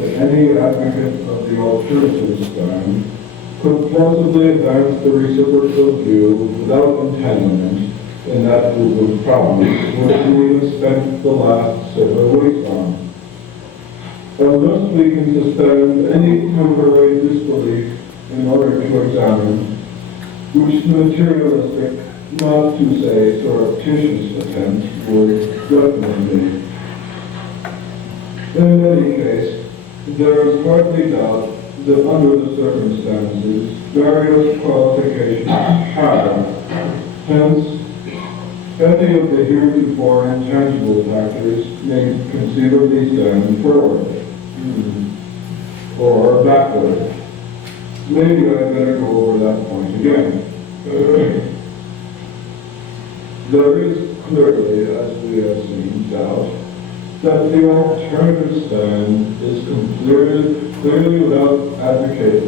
that any advocate of the alternative stand could plausibly advance the reciprocal view without entanglement in that group of problems which we have spent the last several weeks on. Unless we can suspend any temporary disbelief in order to examine which materialistic, not to say surreptitious attempt would definitely. In any case, there is hardly doubt that under the circumstances, various qualifications have, hence, any of the heretofore intangible factors may conceivably stand forward, or backward. Maybe I'd better go over that point again. There is clearly, as we have seen, doubt that the alternative stand is clearly without advocate.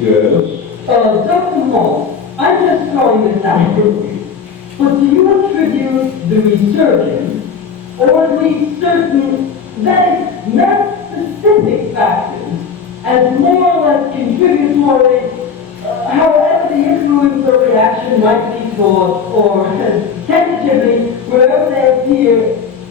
Yes? Dr. Moss, I'm just throwing this out. But do you attribute the resurgence, or at least certain very merit-specific factors, as more or less contributory, however the influence or reaction might be thought, or tentatively, wherever they appear,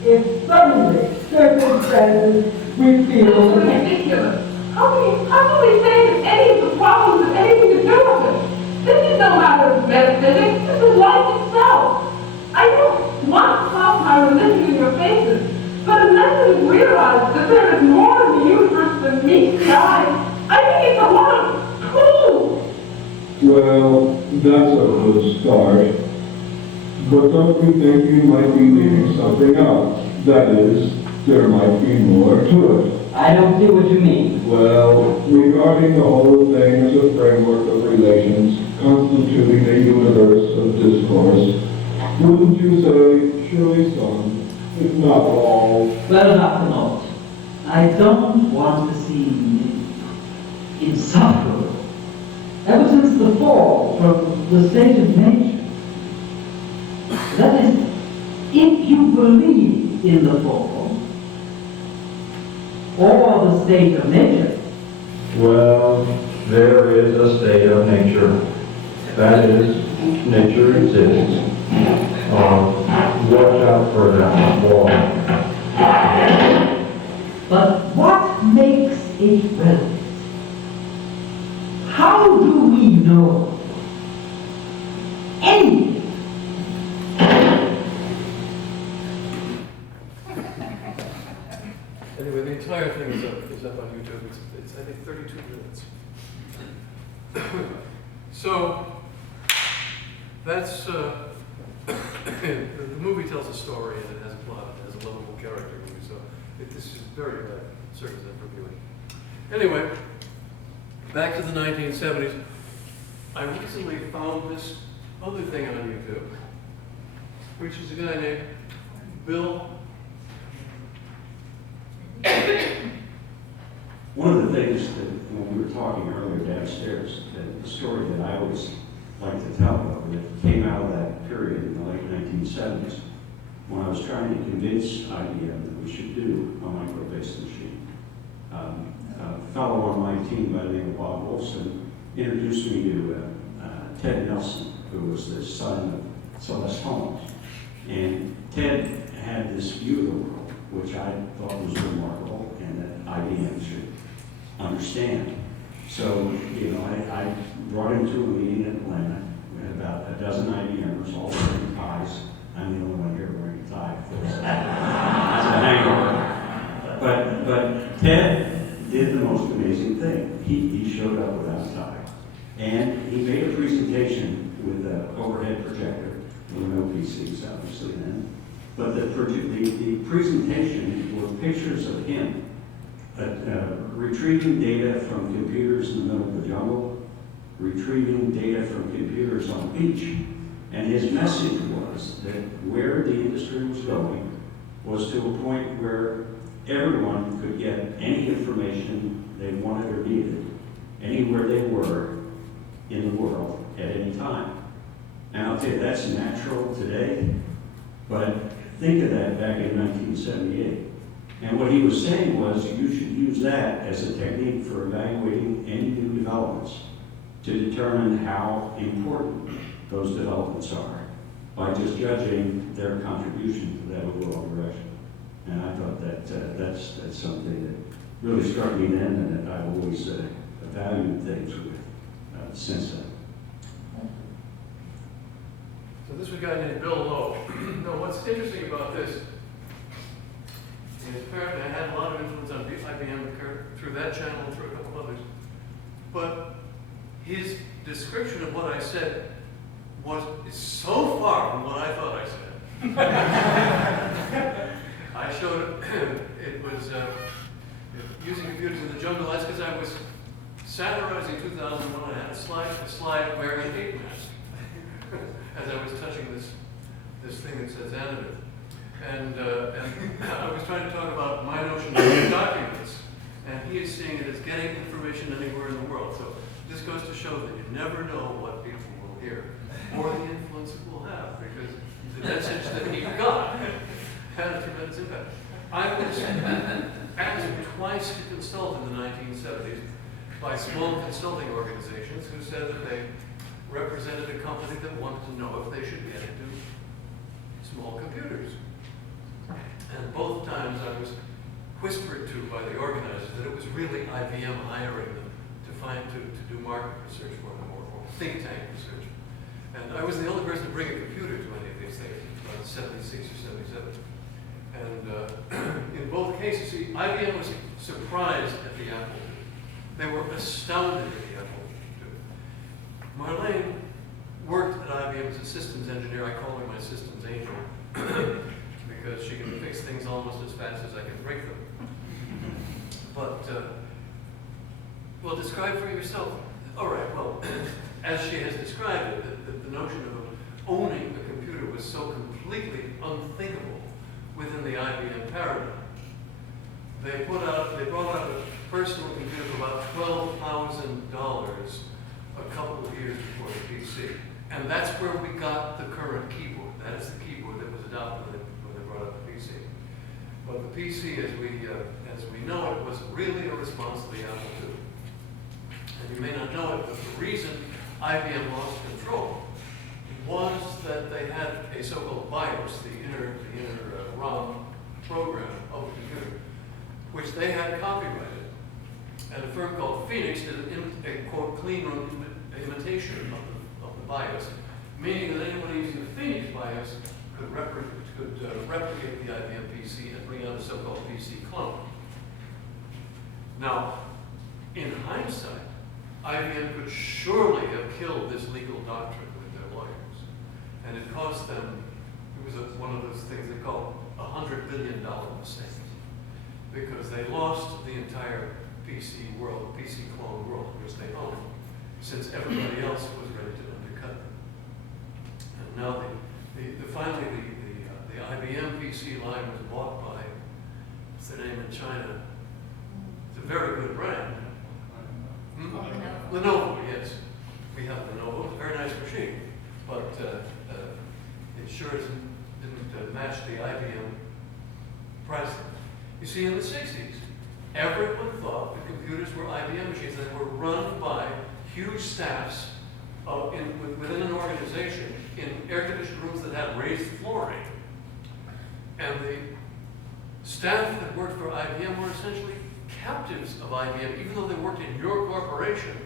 if suddenly circumstances we feel This is ridiculous. How can we say that any of the problems have anything to do with it? This is no matter of metaphysics. This is life itself. I don't want to pop my religion in your faces, but unless we realize that there is more in the universe than meets the eye, I think it's a lot of tools. Well, that's a good start. But don't you think you might be leaving something out? That is, there might be more to it. I don't see what you mean. Well, regarding the whole thing as a framework of relations constituting a universe of discourse, wouldn't you say, surely some, if not all? Well, Dr. Moss, I don't want to seem insufferable. Ever since the fall from the state of nature, that is, if you believe in the fall, or the state of nature. Well, there is a state of nature. That is, nature exists. Watch out for that wall. But what makes it relevant? How do we know anything? Anyway, the entire thing is up on YouTube. It's I think 32 minutes. So that's the movie tells a story and it has a plot. It has a lovable character movie. So this is very bad service for viewing. Anyway, back to the 1970s. I recently found this other thing on YouTube, which is a guy named Bill. One of the things that when we were talking earlier downstairs, that the story that I always like to tell of, that came out of that period in the late 1970s, when I was trying to convince IBM that we should do a micro-based machine. A fellow on my team by the name of Bob Wolfson introduced me to Ted Nelson, who was the son of Celeste Holmes. And Ted had this view of the world, which I thought was remarkable and that IBM should understand. So, I brought him to a meeting in Atlanta. We had about a dozen IBMers, all wearing ties. I'm the only one here wearing a tie, of course. That's a hangover. But Ted did the most amazing thing. He showed up without a tie. And he made a presentation with an overhead projector. There were no PCs, obviously, then. But the presentation were pictures of him retrieving data from computers in the middle of the jungle, retrieving data from computers on the beach. And his message was that where the industry was going was to a point where everyone could get any information they wanted or needed, anywhere they were in the world at any time. And I'll tell you, that's natural today, but think of that back in 1978. And what he was saying was you should use that as a technique for evaluating any new developments to determine how important those developments are by just judging their contribution to that overall direction. And I thought that that's something that really struck me then, and that I've always valued things with since then. So this was a guy named Bill Lowe. No, what's interesting about this is apparently I had a lot of influence on IBM through that channel and through a couple others. But his description of what I said is so far from what I thought I said. I showed it was using computers in the jungle. That's because I was satirizing 2001. I had a slide wearing an ape mask as I was touching this thing that says Xanadu. And I was trying to talk about my notion of documents, and he is seeing it as getting information anywhere in the world. So this goes to show that you never know what people will hear or the influence it will have, because the message that he got had a tremendous impact. I was asked twice to consult in the 1970s by small consulting organizations who said that they represented a company that wanted to know if they should get into small computers. And both times I was whispered to by the organizers that it was really IBM hiring them to do market research for them or think tank research. And I was the only person to bring a computer to any of these things, about 76 or 77. And in both cases, see, IBM was surprised at the Apple II. They were astounded at the Apple II. Marlene worked at IBM as a systems engineer. I call her my systems angel because she can fix things almost as fast as I can break them. But, well, describe for yourself. All right, well, as she has described it, the notion of owning a computer was so completely unthinkable within the IBM paradigm. They brought out a personal computer for about $12,000 a couple of years before the PC. And that's where we got the current keyboard. That is the keyboard that was adopted when they brought out the PC. But the PC, as we know it, was really a response to the Apple II. And you may not know it, but the reason IBM lost control was that they had a so-called BIOS, the inner ROM program of the computer, which they had copyrighted. And a firm called Phoenix did a quote, clean room imitation of the BIOS, meaning that anyone using the Phoenix BIOS could replicate the IBM PC and bring out a so-called PC clone. Now, in hindsight, IBM could surely have killed this legal doctrine with their lawyers. And it cost them, it was one of those things they call $100 billion mistake. Because they lost the entire PC world, PC clone world, which they owned, since everybody else was ready to undercut them. And now finally the IBM PC line was bought by, what's the name in China? It's a very good brand. Lenovo, yes. We have Lenovo, it's a very nice machine, but it sure didn't match the IBM pricing. You see, in the 60s, everyone thought the computers were IBM machines. They were run by huge staffs within an organization in air-conditioned rooms that had raised flooring. And the staff that worked for IBM were essentially captives of IBM. Even though they worked in your corporation,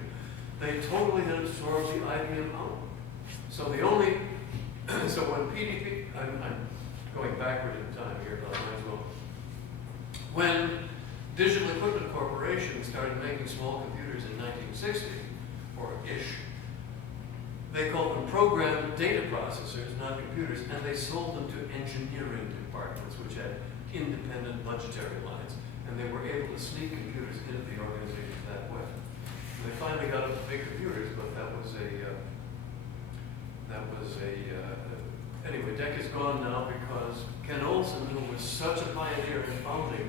they totally had absorbed the IBM own. So so when PDP, I'm going backward in time here, but I might as well. When Digital Equipment Corporation started making small computers in 1960, or ish, they called them programmed data processors, not computers, and they sold them to engineering departments, which had independent budgetary lines, and they were able to sneak computers into the organization that way. And they finally got up to big computers, but anyway, DEC is gone now because Ken Olsen, who was such a pioneer in founding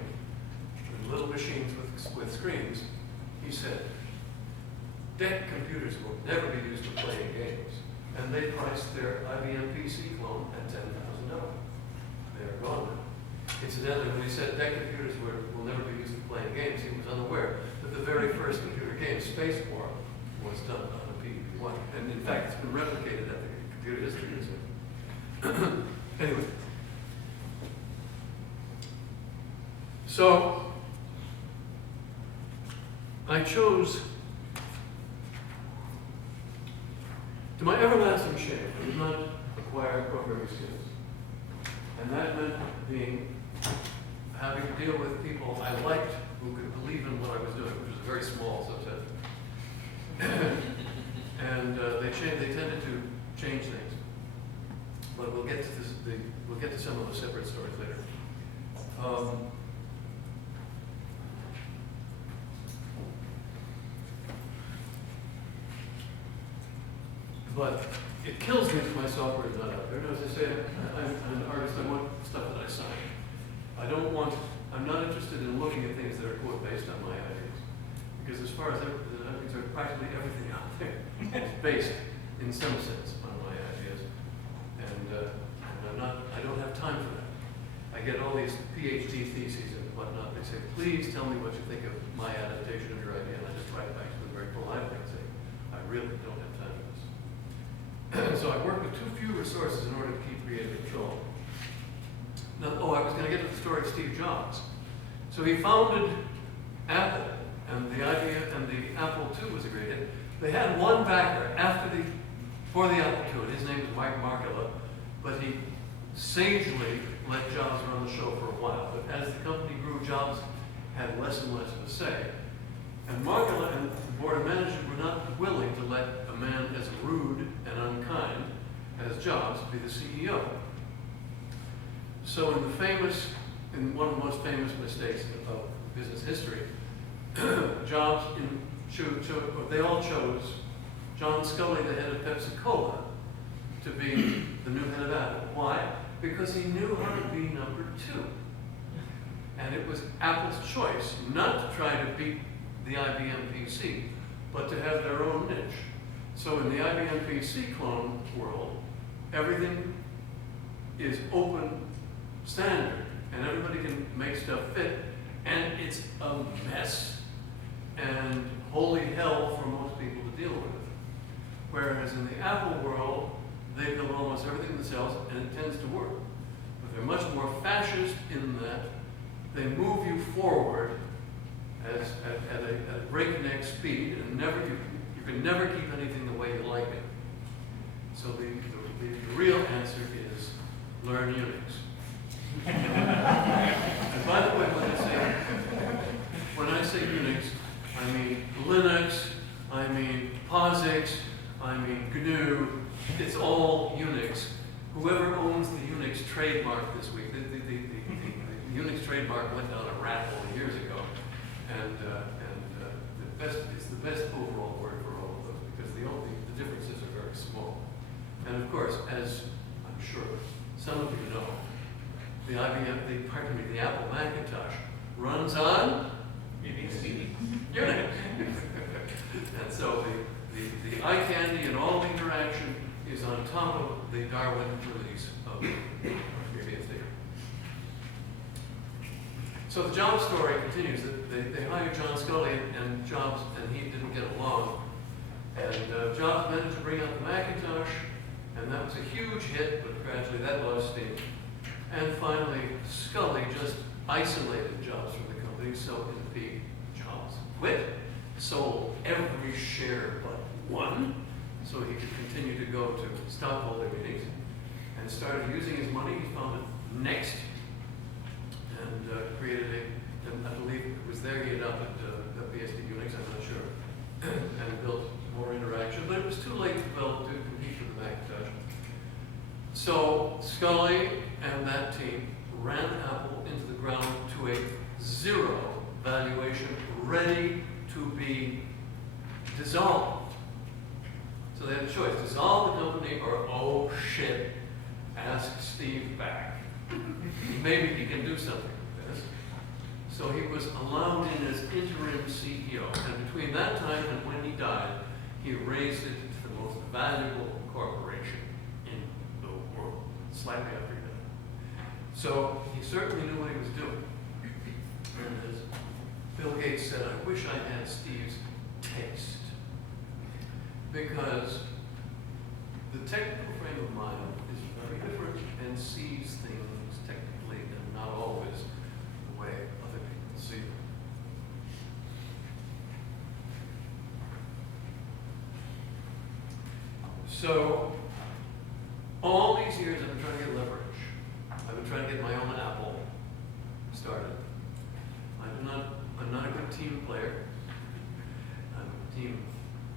little machines with screens, he said, DEC computers will never be used for playing games. And they priced their IBM PC clone at $10,000. They're gone now. Incidentally, when he said that computers will never be used for playing games, he was unaware that the very first computer game, Space War, was done on a PDP-1. And in fact, it's been replicated at the Computer History Museum. Anyway. So, I chose, to my everlasting shame, I did not acquire programming skills. And that meant having to deal with people I liked who could believe in what I was doing, which was a very small subset. And they tended to change things. But we'll get to this. We'll get to some of those separate stories later. But it kills me that my software is not out there. And as I say, I'm an artist. I want stuff that I sign. I'm not interested in looking at things that are, quote, based on my ideas. Because as far as I'm concerned, practically everything out there is based, in some sense, on my ideas. And I don't have time for that. I get all these PhD theses and whatnot. They say, please tell me what you think of my adaptation of your idea. And I just write back to them very politely and say, I really don't have time for this. So I work with too few resources in order to keep creative control. Now, I was going to get to the story of Steve Jobs. So he founded Apple, and the idea, and the Apple II was a great hit. They had one backer for the Apple II, and his name was Mike Markkula, but he sagely let Jobs run the show for a while. But as the company grew, Jobs had less and less of a say. And Markkula and the board of management were not willing to let a man as rude and unkind as Jobs be the CEO. So in one of the most famous mistakes of business history, Jobs they all chose John Sculley, the head of Pepsi-Cola, to be the new head of Apple. Why? Because he knew how to be number two. And it was Apple's choice not to try to beat the IBM PC, but to have their own niche. So in the IBM PC clone world, everything is open standard, and everybody can make stuff fit, and it's a mess and holy hell for most people to deal with. Whereas in the Apple world, they build almost everything themselves, and it tends to work. But they're much more fascist in that they move you forward at a breakneck speed, and you can never keep anything the way you like it. So the real answer is learn Unix. And by the way, when I say Unix, I mean Linux, I mean POSIX, I mean GNU. It's all Unix. Whoever owns the Unix trademark this week, the Unix trademark went down a rat hole years ago, and it's the best overall word for all of those because the differences are very small. And of course, as I'm sure some of you know, the Apple Macintosh runs on Unix. And so the eye candy and all the interaction is on top of the Darwin release of previous data. So the Jobs story continues. They hired John Sculley, and Jobs and he didn't get along. And Jobs managed to bring out the Macintosh, and that was a huge hit, but gradually that lost steam. And finally, Sculley just isolated Jobs from the company, so in the peak, Jobs quit, sold every share but one, so he could continue to go to stockholder meetings, and started using his money. He founded Next, and created and I believe it was there he adopted BSD Unix, I'm not sure, and built more interaction, but it was too late to compete with the Macintosh. So Sculley and that team ran Apple into the ground to a zero valuation, ready to be dissolved. So they had a choice, dissolve the company or, oh shit, ask Steve back. Maybe he can do something with this. So he was allowed in as interim CEO, and between that time and when he died, he raised it to the most valuable corporation in the world, slightly after he died. So he certainly knew what he was doing. And as Bill Gates said, I wish I had Steve's taste. Because the technical frame of mind is very different and sees things technically and not always the way other people see them. So, all these years I've been trying to get leverage. I've been trying to get my own Apple started. I'm not a good team player. I'm a team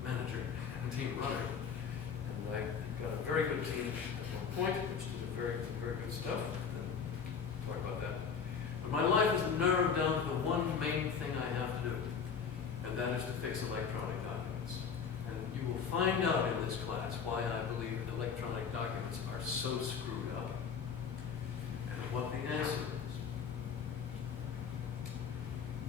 manager and team runner. And I got a very good team at one point, which did very good stuff. And talk about that. But my life is narrowed down to the one main thing I have to do, and that is to fix electronic documents. And you will find out in this class why I believe electronic documents are so screwed up, and what the answer is.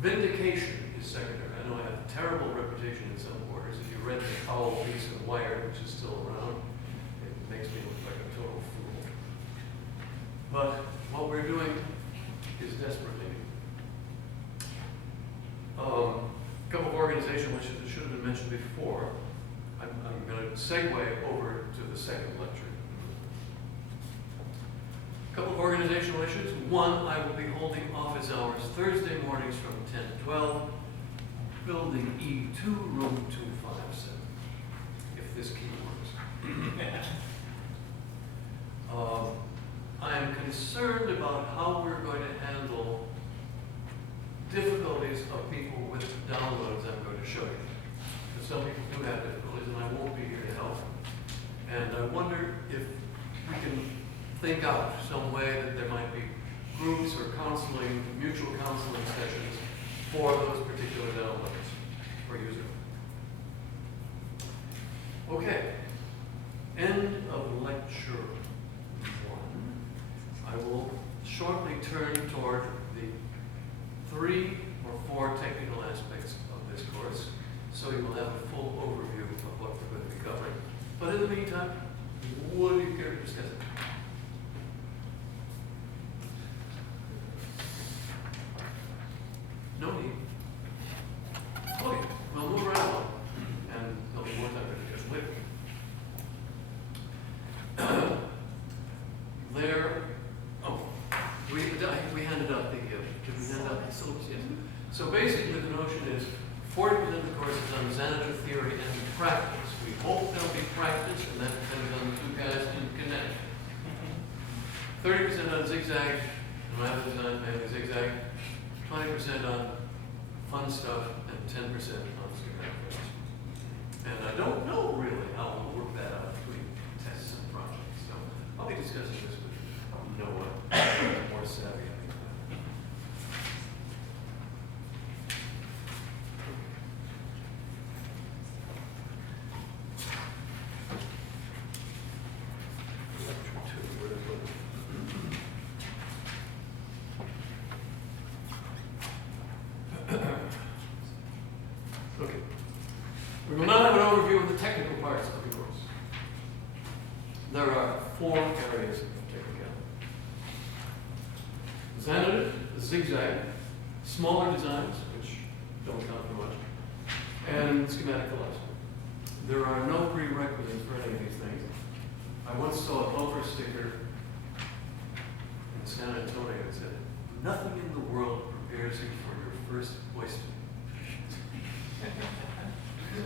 Vindication is secondary. I know I have a terrible reputation in some quarters. If you read the Powell piece of Wired, which is still around, it makes me look like a total fool. But what we're doing is desperately needed. A couple of organizational issues that should have been mentioned before. I'm going to segue over to the second lecture. A couple of organizational issues. One, I will be holding office hours Thursday mornings from 10 to 12, building E2, room 257, if this key works. I am concerned about how we're going to handle difficulties of people with downloads I'm going to show you. Because some people do have difficulties, and I won't be here to help. And I wonder if we can think out some way that there might be groups or counseling, mutual counseling sessions for those particular downloads for user. Okay, end of lecture 1. I will shortly turn toward the 3 or 4 technical aspects of this course, so you will have a full overview of what we're going to be covering. But in the meantime, what do you care to discuss? No need. Okay, we'll move right along, and there'll be more time to discuss later. We handed out the, did we hand out the syllabus? Yes. So basically the notion is 40% of the course is on Xanadu theory and practice. We hope there'll be practice, and that depends on the 2 guys in Connect. 30% on Zigzag, and I have designed mainly Zigzag. 20% on fun stuff, and 10% on schematics. And I don't know really how we'll work that out between tests and projects. So I'll be discussing this with Noah, more savvy. Okay. We will now have an overview of the technical parts of the course. There are 4 areas of technicality. Xanadu, Zigzag, smaller designs, which don't count for much, and schematic philosophy. There are no prerequisites for any of these things. I once saw a bumper sticker in San Antonio that said, "Nothing in the world prepares you for your first oyster." So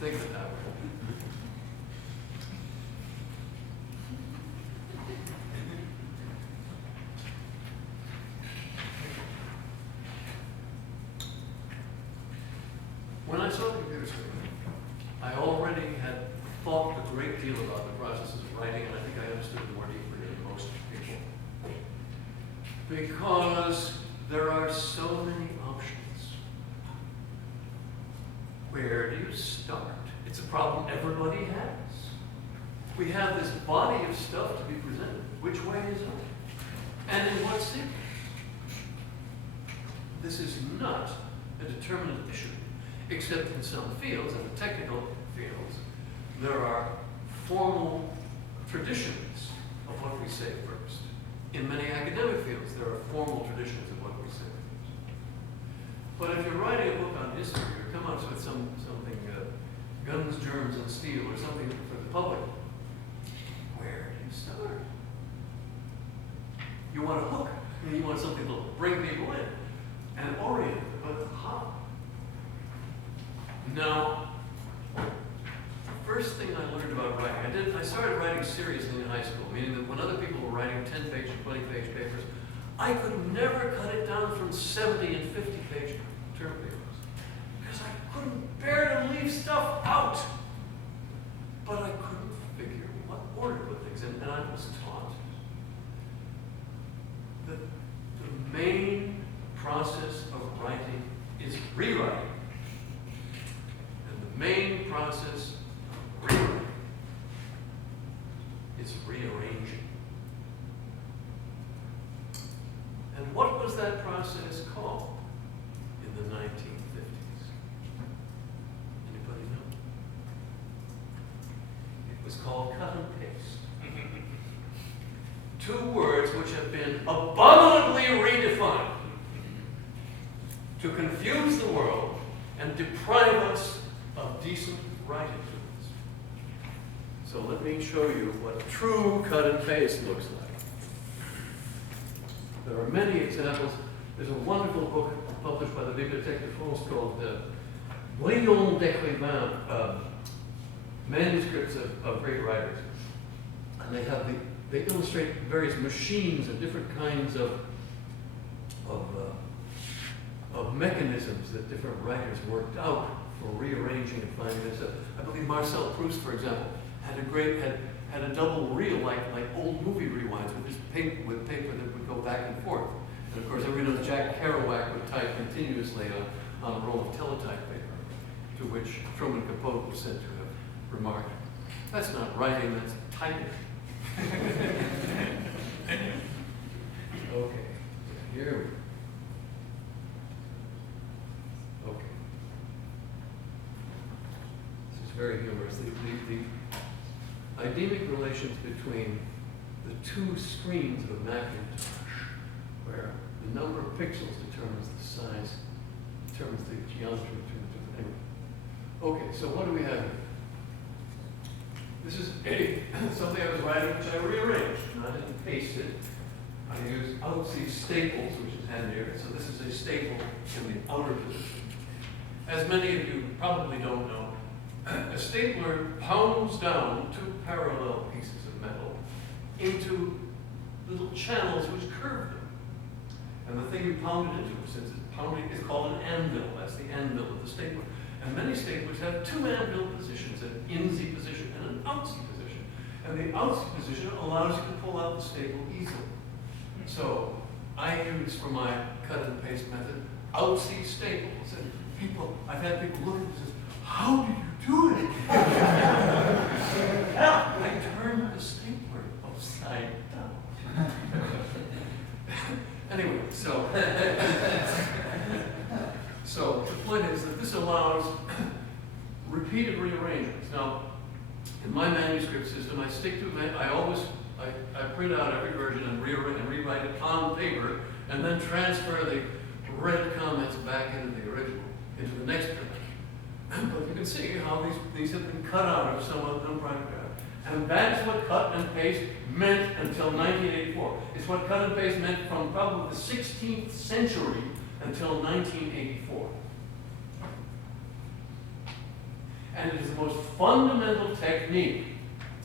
think of it that way. When I saw the computer screen, I already had thought a great deal about the processes of writing, and I think I understood it more deeply than most people. Because there are so many options. Where do you start? It's a problem everybody has. We have this body of stuff to be presented. Which way is up? And in what sequence? This is not a determinate issue, except in some fields, in the technical fields, there are formal traditions of what we say first. in many academic fields, there are formal traditions of what we say. But if you're writing a book on history, or come up with something, guns, germs, and steel, or something for the public, where do you start? You want a hook, and you want something to bring people in and orient them, but how? Now, the first thing I learned about writing, I started writing seriously in high school, meaning that when other people were writing 10-page and 20-page papers, I could never cut it down from 70 and 50-page term papers, because I couldn't bear to leave stuff out. But I couldn't figure what order to put things in, and I was taught that the main process of writing is rewriting. And the main process of rewriting is rearranging. And what was that process called in the 1950s? Anybody know? It was called cut and paste. Two words which have been abominably redefined to confuse the world and deprive us of decent writing tools. So let me show you what true cut and paste looks like. There are many examples. There's a wonderful book published by the Bibliothèque de France called Brillant d'écrivains, manuscripts of great writers. And they illustrate various machines and different kinds of mechanisms that different writers worked out for rearranging and finding this. I believe Marcel Cruz, for example, had a double reel like old movie rewinds with paper that would go back and forth. And of course, everyone knows Jack Kerouac would type continuously on a roll of teletype paper, to which Truman Capote was said to have remarked, "That's not writing, that's typing." Okay, here we go. Okay. This is very humorous. The idemic relations between the two screens of a Macintosh, where the number of pixels determines the size, determines the geometry, anyway. Okay, so what do we have here? This is something I was writing which I rearranged. And I didn't paste it. I used outside staples, which is handier. So this is a staple in the outer position. As many of you probably don't know, a stapler pounds down two parallel pieces of metal into little channels which curve them. And the thing you pound it into, since it's pounding, is called an anvil. That's the anvil of the stapler. And many staplers have two anvil positions, an in-Z position and an out-Z position. And the out-Z position allows you to pull out the staple easily. So I use, for my cut and paste method, out-Z staples. And I've had people look at this and say, "How did you do it?" I turned the stapler upside down. Anyway, so the point is that this allows repeated rearrangements. Now, in my manuscript system, I stick to it. I print out every version and rewrite it on paper, and then transfer the red comments back into the original, into the next print. But you can see how these have been cut out of some unprinted draft. And that's what cut and paste meant until 1984. It's what cut and paste meant from probably the 16th century until 1984. And it is the most fundamental technique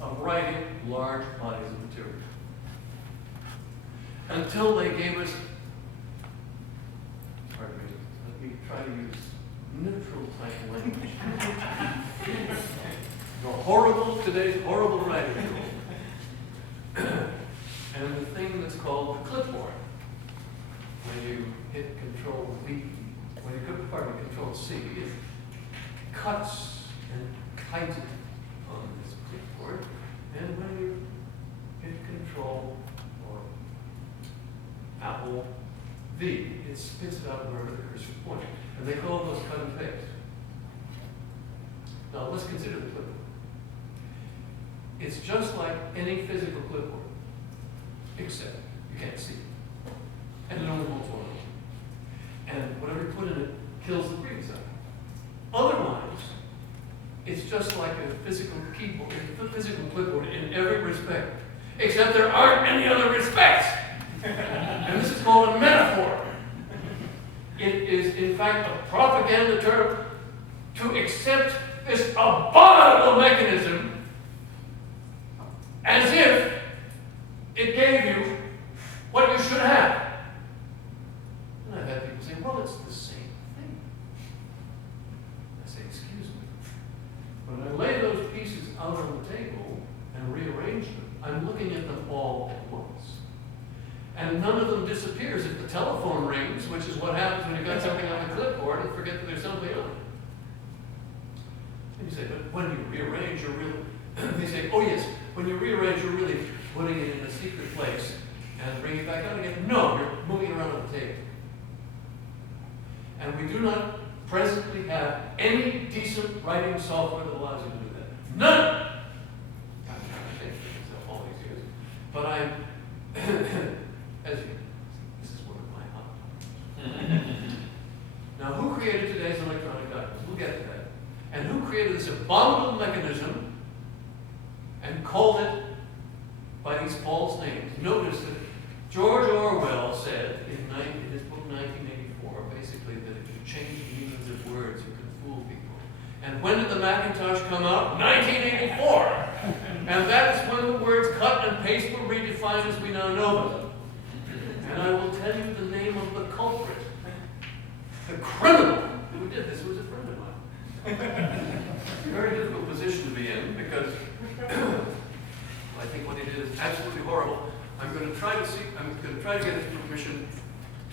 of writing large bodies of material. Until they gave us, pardon me, let me try to use neutral type language. Today's horrible writing tool. And the thing that's called the clipboard. When you hit Control V, Control C, it cuts and kites it on this clipboard. And when you hit Control or Apple V, it spits it out wherever the cursor is pointing. And they call those cut and paste. Now let's consider the clipboard. It's just like any physical clipboard, except You can't see. And it only holds one. And whatever you put in it kills the previous item. Otherwise, it's just like a physical keyboard, a physical clipboard in every respect, except there aren't any other respects. And this is called a metaphor. It is, in fact, a propaganda term to accept this abominable mechanism as if it gave you what you should have. And I've had people say, well, it's the same thing. I say, excuse me. When I lay those pieces out on the table and rearrange them, I'm looking at them all at once. And none of them disappears if the telephone rings, which is what happens when you've got something on the clipboard and forget that there's something on it. And you say, but when you rearrange, you're really, they say, oh yes, when you rearrange, you're really putting it in a secret place and bringing it back out again. No, you're moving it around on the table. And we do not presently have any decent writing software that allows you to do that. None! I've been thinking myself all these years. But I'm, as you, this is one of my hot topics. Now, who created today's electronic documents? We'll get to that. And who created this abominable mechanism and called it by these false names? Notice that George Orwell said in his book 1984, basically, that if you change the meanings of words, you can fool people. And when did the Macintosh come out? 1984! And that is when the words cut and paste were redefined as we now know them. And I will tell you the name of the culprit. The criminal who did this was a friend of mine. Very difficult position to be in because I think what he did is absolutely horrible. I'm going to try to get his permission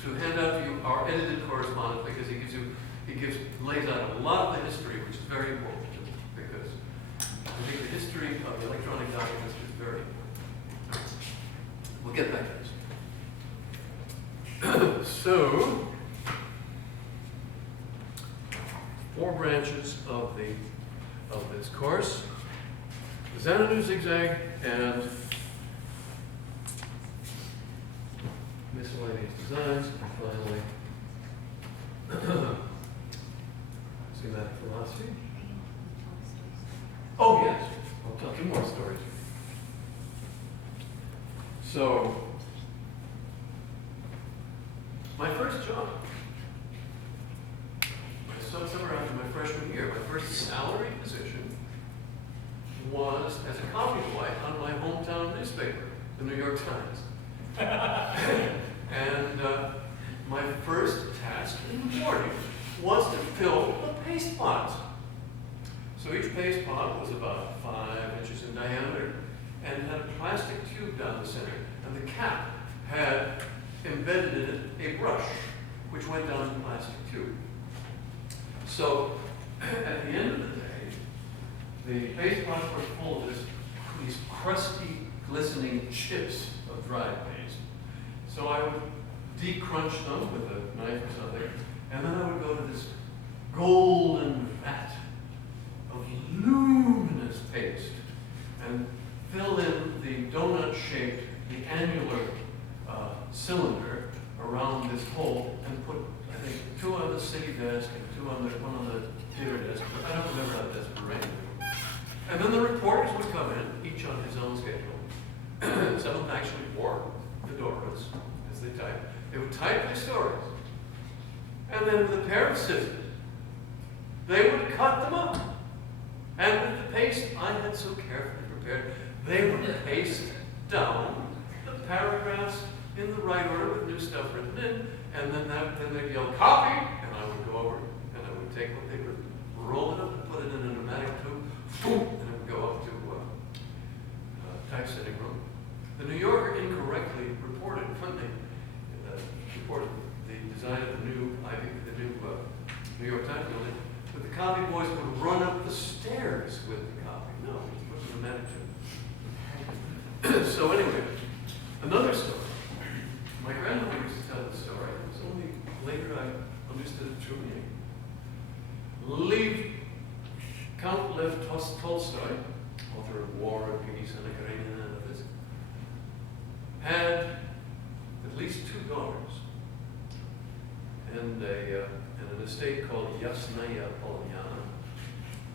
to hand out to you our edited correspondence because lays out a lot of the history, which is very important because I think the history of the electronic documents is very important. We'll get back to this. So, 4 branches of this course: Xanadu, Zigzag, and miscellaneous designs, and finally, schematic philosophy. Oh yes, I'll tell you more stories. So, my first job, somewhere after my freshman year, my first salary position was as a copy boy on my hometown newspaper, the New York Times. And my first task in the morning was to fill a paste pot. So each paste pot was about 5 inches in diameter and had a plastic tube down the center. And the cap had embedded in it a brush, which went down the plastic tube. So at the end of the day, the paste pots were full of these crusty, glistening chips of dried paste. So I would de-crunch them with a knife or something, and then I would go to this golden vat of luminous paste and fill in the donut-shaped, the annular cylinder around this hole and put, I think, 2 on the city desk and 1 on the theater desk. But I don't remember how the desk arranged. And then the reporters would come in, each on his own schedule. Some of them actually wore fedoras as they typed. They would type their stories. And then with a pair of scissors, they would cut them up. And with the paste I had so carefully prepared, they would paste down the paragraphs in the right order with new stuff written in, and then they'd yell, copy, and I would go over and I would take what they were, roll it up and put it in a pneumatic tube, boom, and it would go up to typesetting room. The New Yorker incorrectly reported when they reported the design of the new New York Times building, but the copy boys would run up the stairs with the copy. No, it was a pneumatic tube. So anyway, another story. My grandmother used to tell the story. It was only later I understood its true meaning. Count Lev Tolstoy, author of War and Peace and the Karenina and others, had at least 2 daughters, and an estate called Yasnaya Polyana.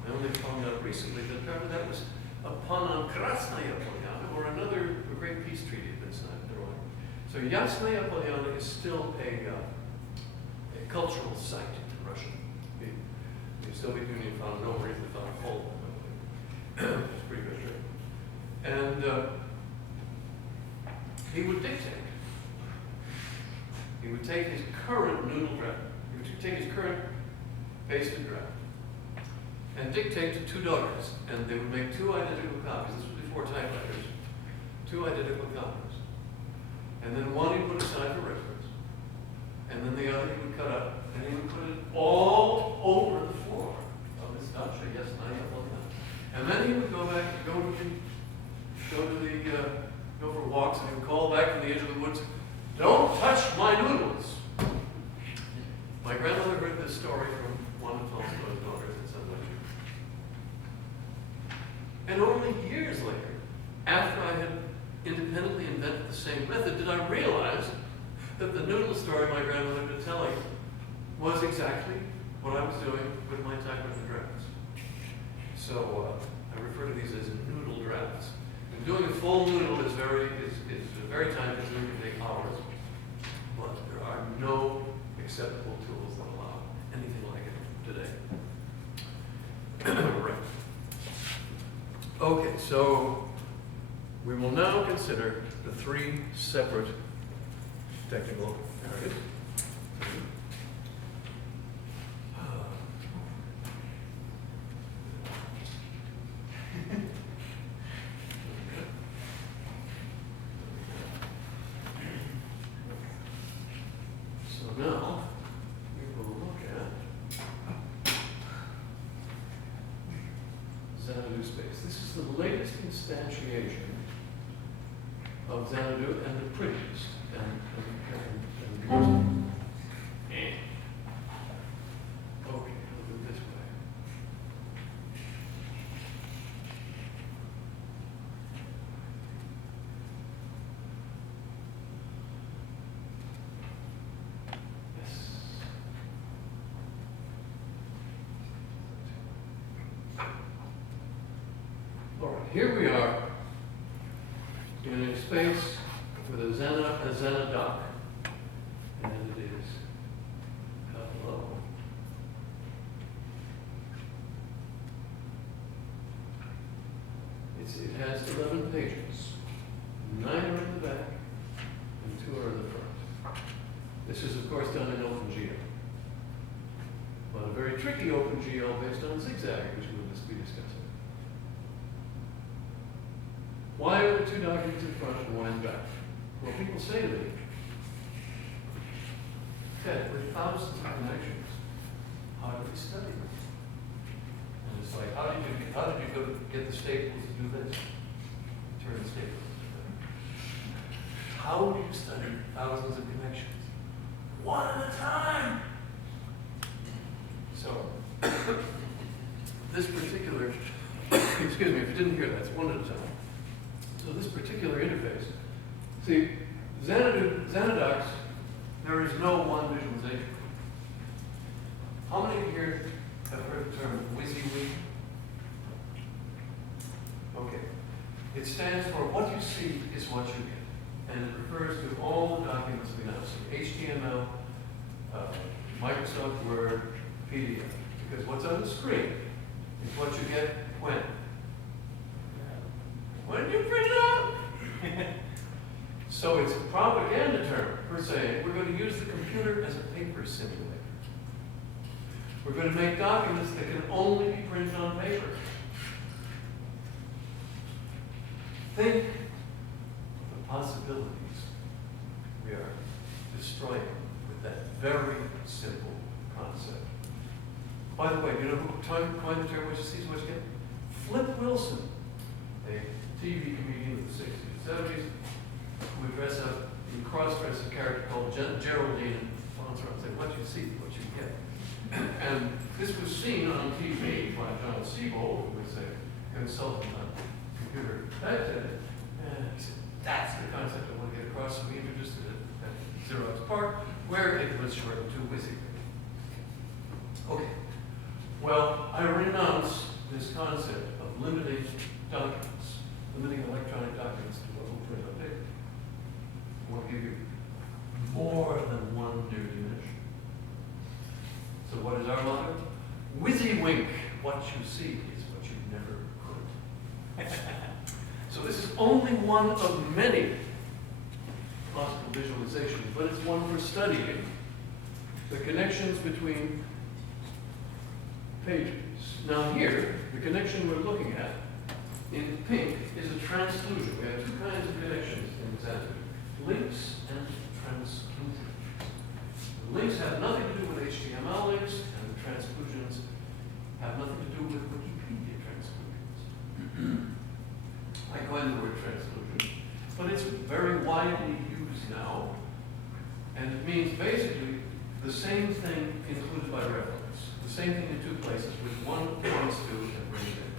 I only found out recently that apparently that was upon Krasnaya Polyana, or another great peace treaty had been signed there. So Yasnaya Polyana is still a cultural site in Russia. The Soviet Union found no reason to found coal. It's pretty good trick. And he would dictate. He would take his current noodle draft, he would take his current pasted draft, and dictate to 2 daughters, and they would make 2 identical copies. This was before typewriters. 2 identical copies. And then one he put aside for reference, and then the other he would cut up, and he would put it all over the floor of his dacha. Yes, and then he would go back and go for walks, and he would call back from the edge of the woods, "Don't touch my noodles." My grandmother heard this story from one of Tolstoy's daughters at some lecture. And only years later, after I had independently invented the same method, did I realize that the noodle story my grandmother had been telling was exactly what I was doing with my typewritten drafts. So I refer to these as noodle drafts. And doing a full noodle is very time consuming, can take hours, but there are no acceptable tools that allow anything like it today. Right. Okay, so we will now consider the 3 separate technical areas. So now we will look at Xanadu space. This is the latest instantiation of Xanadu and the prettiest. Okay, I'll do it this way. Yes. All right, here we are in a space with a Xanadoc, and it is cut low. It has 11 pages. 9 are in the back, and 2 are in the front. This is, of course, done in OpenGL, but a very tricky OpenGL based on Zigzag, which we will be discussing. Why are the 2 documents in front and 1 in back? Well, people say to me, Ted, with thousands of connections, how do we study them? And it's like, how did you go to get the staples to do this? Turn the staples. How do you study thousands of connections? 1 at a time. So, this particular, excuse me, if you didn't hear that, it's 1 at a time. So this particular interface, see, Xanadocs, there is no one visualization. How many of you here have heard the term WYSIWYG? Okay. It stands for what you see is what you get. And it refers to all the documents we now see. HTML, Microsoft Word, PDF. Because what's on the screen is what you get when? When you print it out. So it's a propaganda term. We're saying we're going to use the computer as a paper simulator. We're going to make documents that can only be printed on paper. Think of the possibilities we are destroying with that very simple concept. By the way, you know who coined the term what you see is what you get? Flip Wilson, a TV comedian of the 60s and 70s, who would dress up in cross-dress a character called Geraldine and bounce around and say, what you see, what you get. And this was seen on TV by John Siebold, who was a consultant on computer typesetting. And he said, that's the concept I want to get across, so we introduced it at at Xerox PARC, where it was shortened to WYSIWYG. Okay. Well, I renounce this concept of limiting documents, limiting electronic documents to what will print on paper. I want to give you more than one dear Dinesh. So what is our motto? WYSIWYG, what you see is what you never could. So this is only one of many possible visualizations, but it's one for studying the connections between pages. Now here, the connection we're looking at in pink is a transclusion. We have two kinds of connections in Xanadu: links and transclusions. The links have nothing to do with HTML links, and the transclusions have nothing to do with Wikipedia transclusions. I coined the word transclusion, but it's very widely used now, and it means basically the same thing included by reference, the same thing in two places, with one points to and brings in.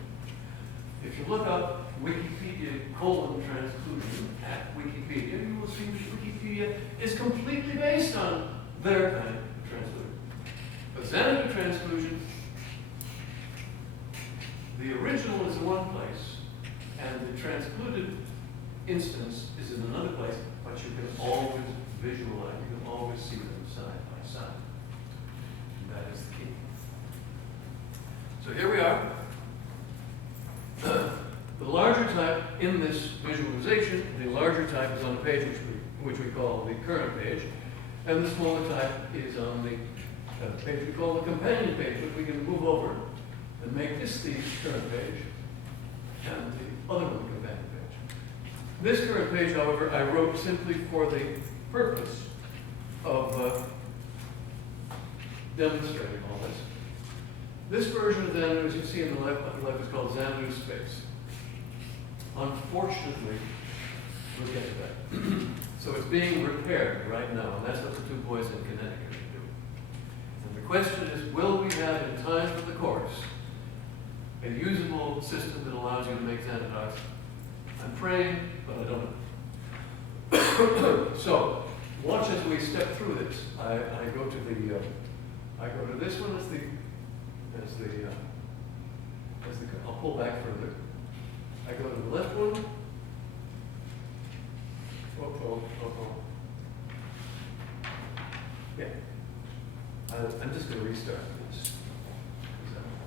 If you look up Wikipedia transclusion at Wikipedia, you will see that Wikipedia is completely based on their kind of transclusion. But Xanadu transclusion, the original is in one place, and the transcluded instance is in another place, but you can always visualize, you can always see them side by side. And that is the key. So here we are. The larger type in this visualization, the larger type is on the page which we call the current page, and the smaller type is on the page we call the companion page, which we can move over and make this the current page, and the other one the companion page. This current page, however, I wrote simply for the purpose of demonstrating all this. This version of Xanadu, as you see on the left, is called Xanadu Space. Unfortunately, we'll get to that. So it's being repaired right now, and that's what the two boys in Connecticut are doing. And the question is, will we have in time for the course a usable system that allows you to make Xanadu? I'm praying, but I don't know. So, watch as we step through this. I go to this one as the I'll pull back further. I go to the left one. Oh. Yeah. I'm just going to restart this.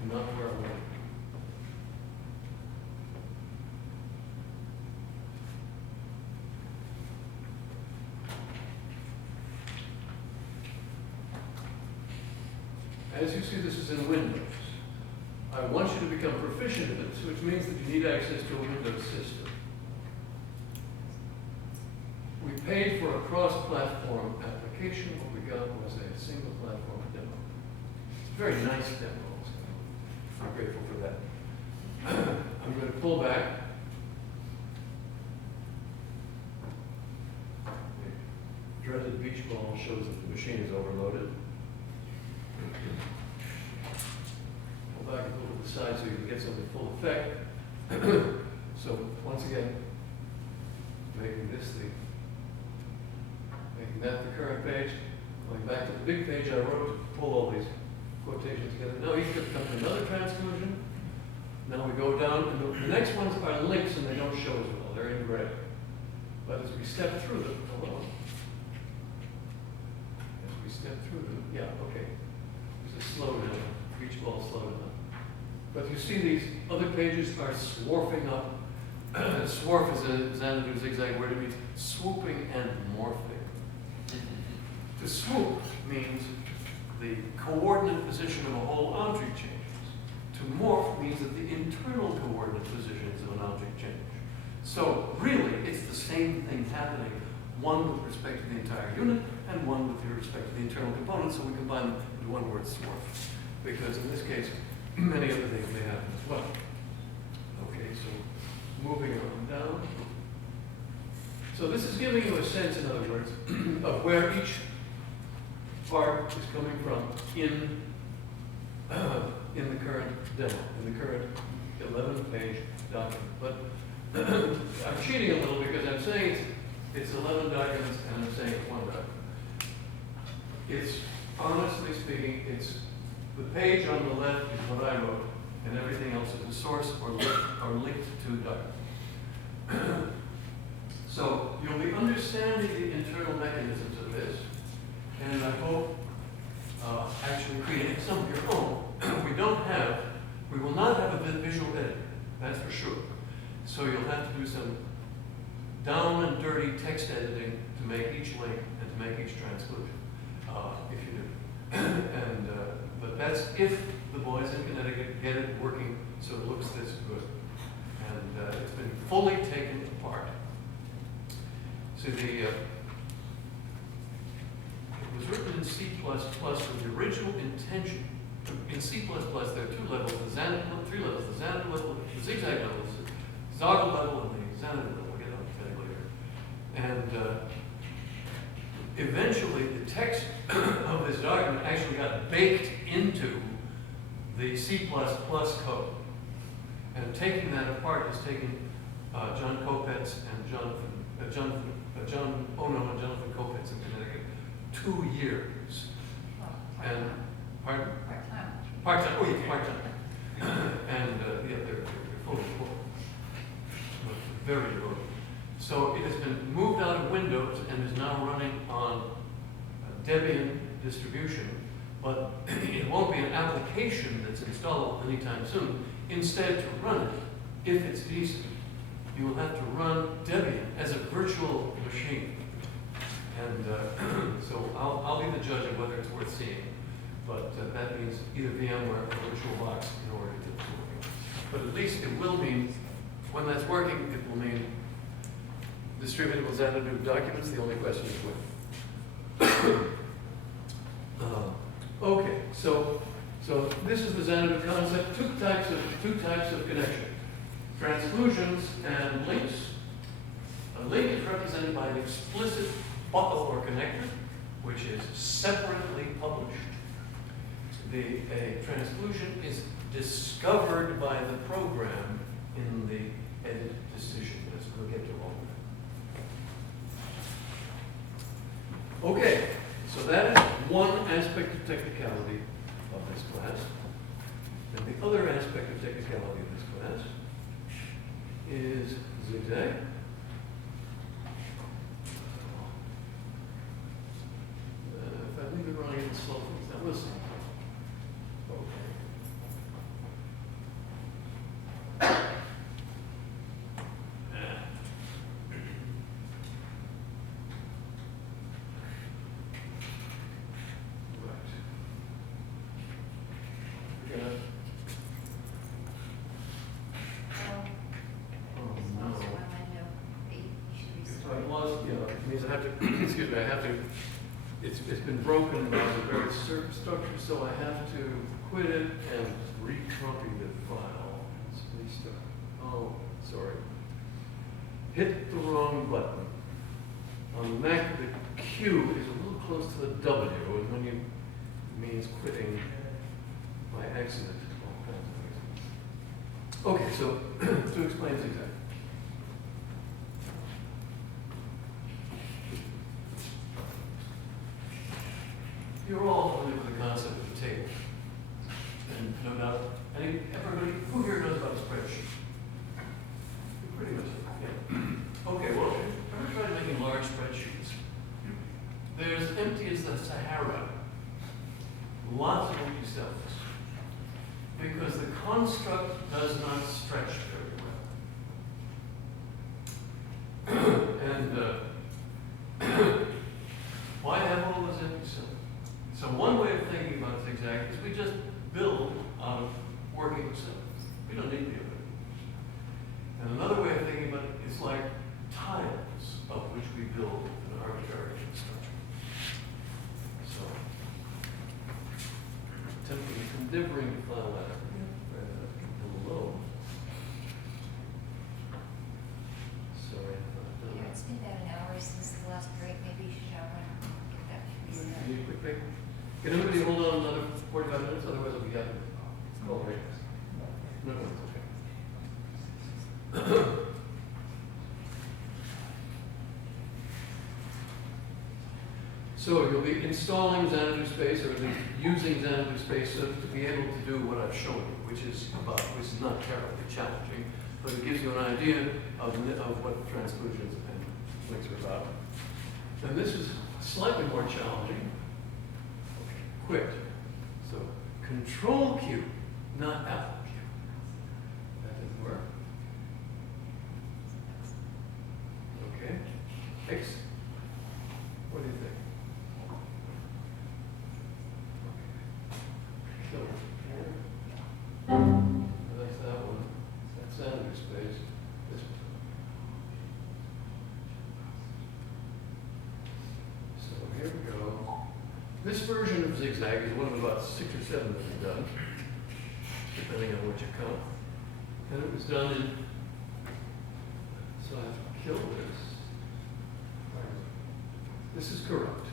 I'm not where I want. As you see, this is in Windows. I want you to become proficient in this, which means that you need access to a Windows system. We paid for a cross-platform application. What we got was a single platform demo. It's a very nice demo. So I'm grateful for that. I'm going to pull back. The dreaded beach ball shows that the machine is overloaded. Pull back a little to the side so you can get something full effect. So once again, making that the current page. Going back to the big page I wrote to pull all these quotations together. Now you could come to another transclusion. Now we go down, and the next ones are links, and they don't show as well. They're in gray. But as we step through them, yeah, okay. There's a slowdown, beach ball slowdown. But you see these other pages are swarfing up. Swarf is a Xanadu Zigzag word. It means swooping and morphing. To swoop means the coordinate position of a whole object changes. To morph means that the internal coordinate positions of an object change. So really, it's the same thing happening, one with respect to the entire unit and one with respect to the internal components, so we combine them into one word, swarf. Because in this case, many other things may happen as well. Okay, so moving on down. So this is giving you a sense, in other words, of where each part is coming from in the current demo, in the current 11-page document. But I'm cheating a little because I'm saying It's 11 documents, and I'm saying it's one document. It's, honestly speaking, it's, the page on the left is what I wrote, and everything else is a source or linked to document. So you'll be understanding the internal mechanisms of this, and I hope actually creating some of your own. We will not have a visual editor, that's for sure. So you'll have to do some down and dirty text editing to make each link and to make each transclusion, if you do. And but that's if the boys in Connecticut get it working so it looks this good. And it's been fully taken apart. So it was written in C++ with the original intention. In C++, there are two levels, three levels, the Xanadu level, the Zigzag level, the Zoggle level, and the Xanadu level. We'll get on to that later. And eventually, the text of this document actually got baked into the C++ code. And taking that apart is taking John Kopetz and John Ono and Jonathan Kopetz in Connecticut 2 years. And pardon? Part-time. Oh, yeah, part-time. And yeah, they're fully full. Very low. So it has been moved out of Windows and is now running on Debian distribution, but it won't be an application that's installable anytime soon. Instead, to run it, if it's decent, you will have to run Debian as a virtual machine. And so I'll be the judge of whether it's worth seeing. But that means either VMware or VirtualBox in order to get it working. But at least it will mean, when that's working, it will mean distributable Xanadu documents. The only question is when. Okay, so this is the Xanadu concept. Two types of connection: transclusions and links. A link is represented by an explicit buckle or connector, which is separately published. A transclusion is discovered by the program in the edit decision. We'll get to all of that. Okay, so that is one aspect of technicality of this class. And the other aspect of technicality of this class is Zigzag. If I leave it running, it'll slow things down. Listen. It's been broken by a very certain structure, so I have to quit it and recopy the file. Let's restart. Oh, sorry. Hit the wrong button. On the Mac, the Q is a little close to the W, and when you means quitting by accident. Okay, so to explain Zigzag. You're all familiar with the concept of a table. And no doubt, everybody, who here knows about a spreadsheet? Pretty much, yeah. Okay, well, ever tried making large spreadsheets? They're as empty as the Sahara. Lots of empty cells. Because the construct does not stretch very well. And why have all those empty cells? So one way of thinking about Zigzag is we just build out of working cells. We don't need the ability. And another way of thinking about it is like tiles of which we build an arbitrary structure. So, attempting endeavoring to file that below. Sorry. Yeah, it's been about an hour since the last break. Maybe you should have one. Get that. Can you quick break? Can everybody hold on another 45 minutes? Otherwise, So you'll be installing Xanadu space, or at least using Xanadu space to be able to do what I've shown you, which is not terribly challenging, but it gives you an idea of what transclusions and links are about. And this is slightly more challenging. Quit. So Control Q, not Apple Q. That didn't work. Okay. X. What do you think? So here. That's that one. That's Xanadu space. This one. So here we go. This version of Zigzag is one of about 6 or 7 that we've done, depending on what you count. And it was done in, so I have to kill this. This is corrupt.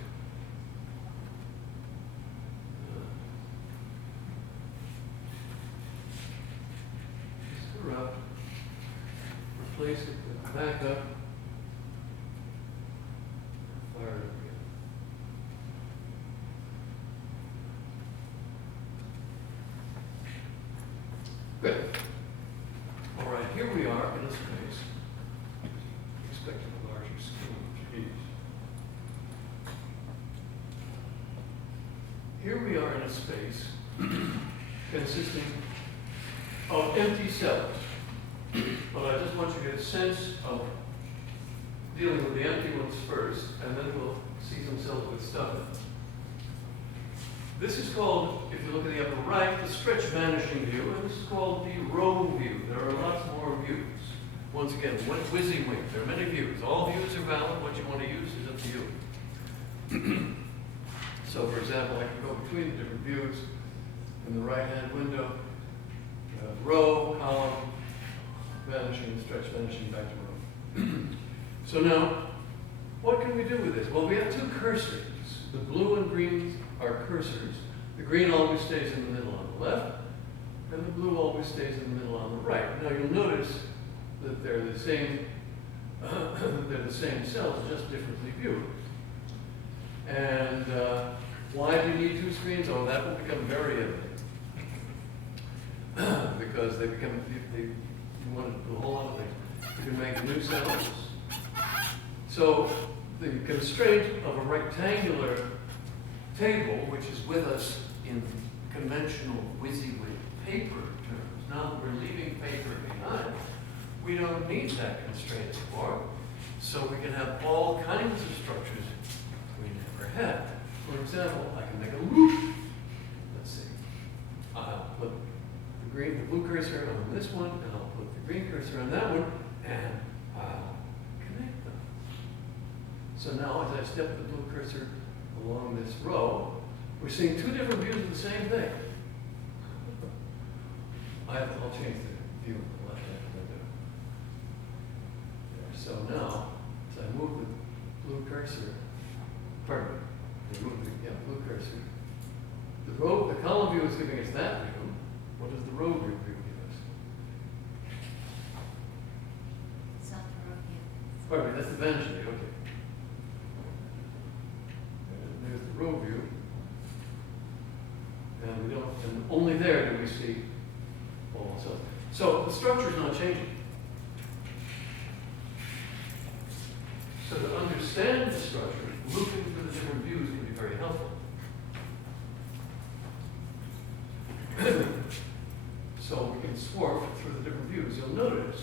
This is corrupt. Replace it with backup. Fire it up again. Good. All right, here we are in a space. Expecting a larger scale. Geez. Here we are in a space consisting of empty cells. But I just want you to get a sense of dealing with the empty ones first, and then we'll see some cells with stuff in them. This is called, if you look at the upper right, the stretch vanishing view, and this is called the row view. There are lots more views. Once again, WYSIWYG, there are many views. All views are valid. What you want to use is up to you. So, for example, I can go between the different views in the right-hand window. Row, column, vanishing, stretch vanishing, back to row. So now, what can we do with this? Well, we have two cursors. The blue and green are cursors. The green always stays in the middle on the left, and the blue always stays in the middle on the right. Now you'll notice that they're the same cells, just differently viewed. And why do you need two screens? Oh, that will become very evident. Because you want to do a whole lot of things. You can make new cells. So the constraint of a rectangular table, which is with us in conventional WYSIWYG paper terms, now that we're leaving paper behind, we don't need that constraint anymore. So we can have all kinds of structures we never had. For example, I can make a loop. Let's see. I'll put the blue cursor on this one, and I'll put the green cursor on that one, and I'll connect them. So now as I step the blue cursor along this row, we're seeing two different views of the same thing. I'll change the view of the left-hand window. There. So now, as I move the blue cursor, pardon me, blue cursor, the column view is giving us that view. What does the row view give us? It's not the row view. Pardon me, that's the vanishing view, okay. And there's the row view. And only there do we see all cells. So the structure is not changing. So to understand the structure, looking for the different views can be very helpful. So we can swarf through the different views. You'll notice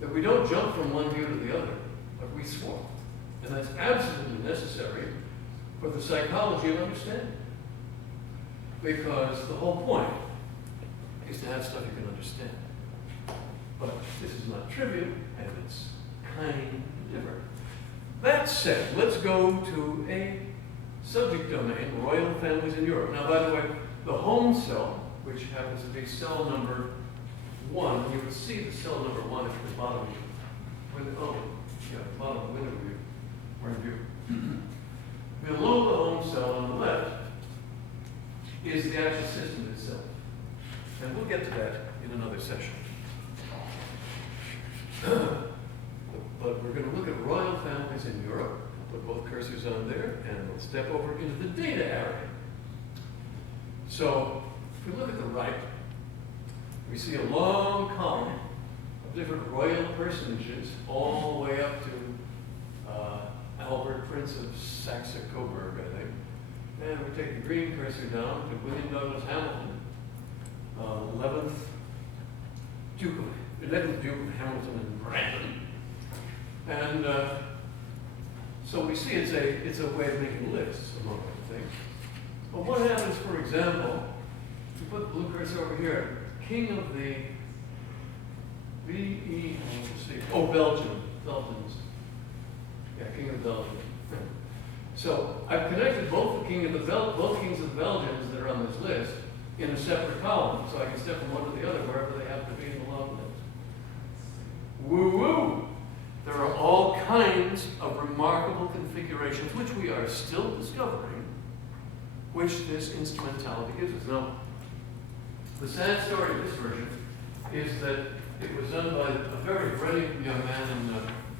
that we don't jump from one view to the other, but we swarf. And that's absolutely necessary for the psychology of understanding. Because the whole point is to have stuff you can understand. But this is not trivial, and it's kind of different. That said, let's go to a subject domain, royal families in Europe. Now, by the way, the home cell, which happens to be cell number 1, you would see the cell number 1 at the bottom bottom of the window view, or view. Below the home cell on the left is the actual system itself. And we'll get to that in another session. But we're going to look at royal families in Europe. put both cursors on there, and we'll step over into the data area. So, if we look at the right, we see a long column of different royal personages, all the way up to Albert, Prince of Saxe-Coburg, I think. And we take the green cursor down to William Douglas Hamilton, 11th Duke of Hamilton and Brandon. And so we see it's a way of making lists, among other things. But what happens, for example, if you put the blue cursor over here, King of the Belgium. Belgians. Yeah, King of Belgium. So I've connected both kings of the Belgians that are on this list in a separate column, so I can step from one to the other wherever they happen to be in the long list. Woo-woo! There are all kinds of remarkable configurations, which we are still discovering, which this instrumentality gives us. Now, the sad story of this version is that it was done by a very brilliant young man,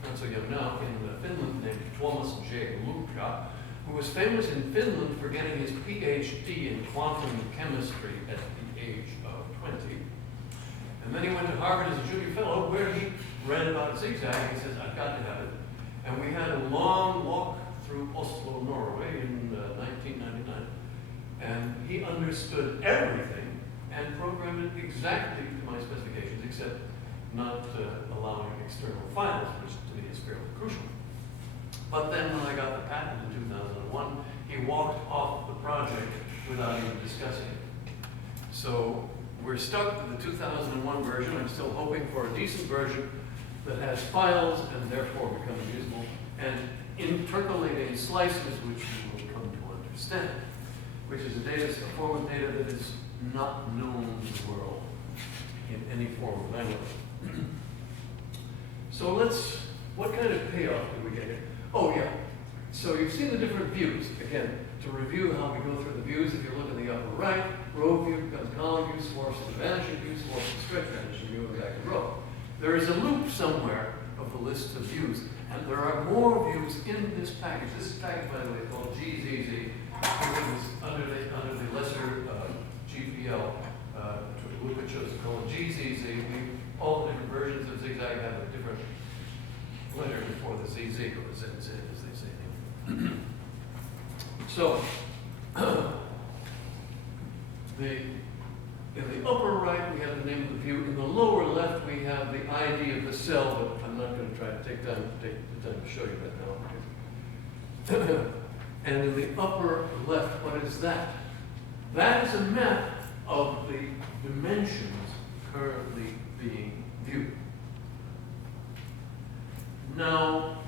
not so young now, in Finland named Tuomas J. Lukka, who was famous in Finland for getting his PhD in quantum chemistry at the age of 20. And then he went to Harvard as a junior fellow, where he read about Zigzag, and he says, I've got to have it. And we had a long walk through Oslo, Norway in 1999. And he understood everything and programmed it exactly to my specifications, except not allowing external files, which to me is fairly crucial. But then when I got the patent in 2001, he walked off the project without even discussing it. So we're stuck with the 2001 version. I'm still hoping for a decent version that has files and therefore becomes usable, and intercalating slices, which we will come to understand, which is a form of data that is not known to the world in any form of language. So what kind of payoff do we get here? Oh yeah, so you've seen the different views. Again, to review how we go through the views, if you look in the upper right, row view becomes column view, morphs to vanishing view, morphs to stretch vanishing view, and back to row. There is a loop somewhere of the list of views, and there are more views in this package. This package, by the way, is called GZZ. It was under the lesser GPL. Luca chose to call it GZZ. All the different versions of Zigzag have a different letter before the ZZ, or ZZ as they say. So, in the upper right, we have the name of the view. In the lower left, we have the ID of the cell, but I'm not going to try to take the time to show you that now. And in the upper left, what is that? That is a map of the dimensions currently being viewed. Now,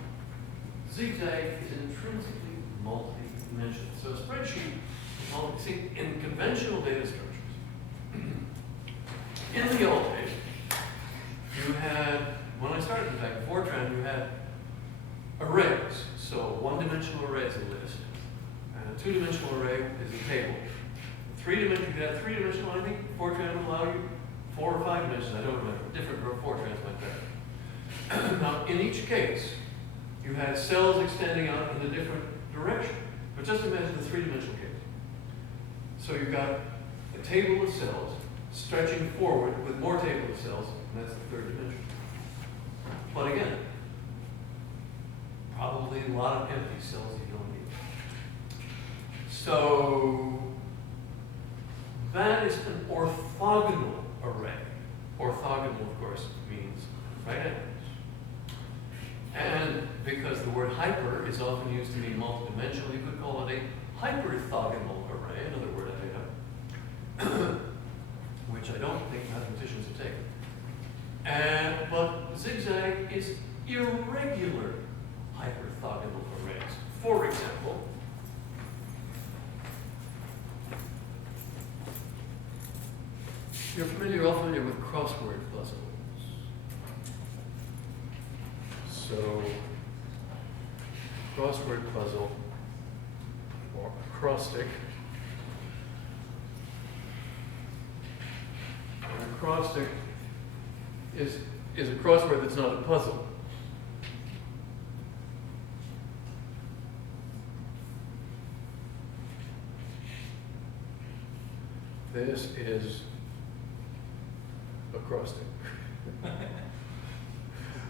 Zigzag is intrinsically multi-dimensional. So a spreadsheet is multi. See, in conventional data structures, in the old days, you had, when I started in fact, Fortran, you had arrays. So one-dimensional array is a list, and a two-dimensional array is a table. Three-dimensional, you could have three-dimensional, I think Fortran would allow you 4 or 5 dimensions, I don't remember, different Fortrans like that. Now, in each case, you had cells extending out in a different direction. But just imagine the three-dimensional case. So you've got a table of cells stretching forward with more table of cells, and that's the third dimension. But again, probably a lot of empty cells you don't need. So that is an orthogonal array. Orthogonal, of course, means right angles. And because the word hyper is often used to mean multidimensional, you could call it a hyperthogonal array, another word I made up, which I don't think mathematicians have taken. But Zigzag is irregular hyperthogonal arrays. For example, you're all familiar with crossword puzzles. So, crossword puzzle, or acrostic. An acrostic is a crossword that's not a puzzle. this is acrostic.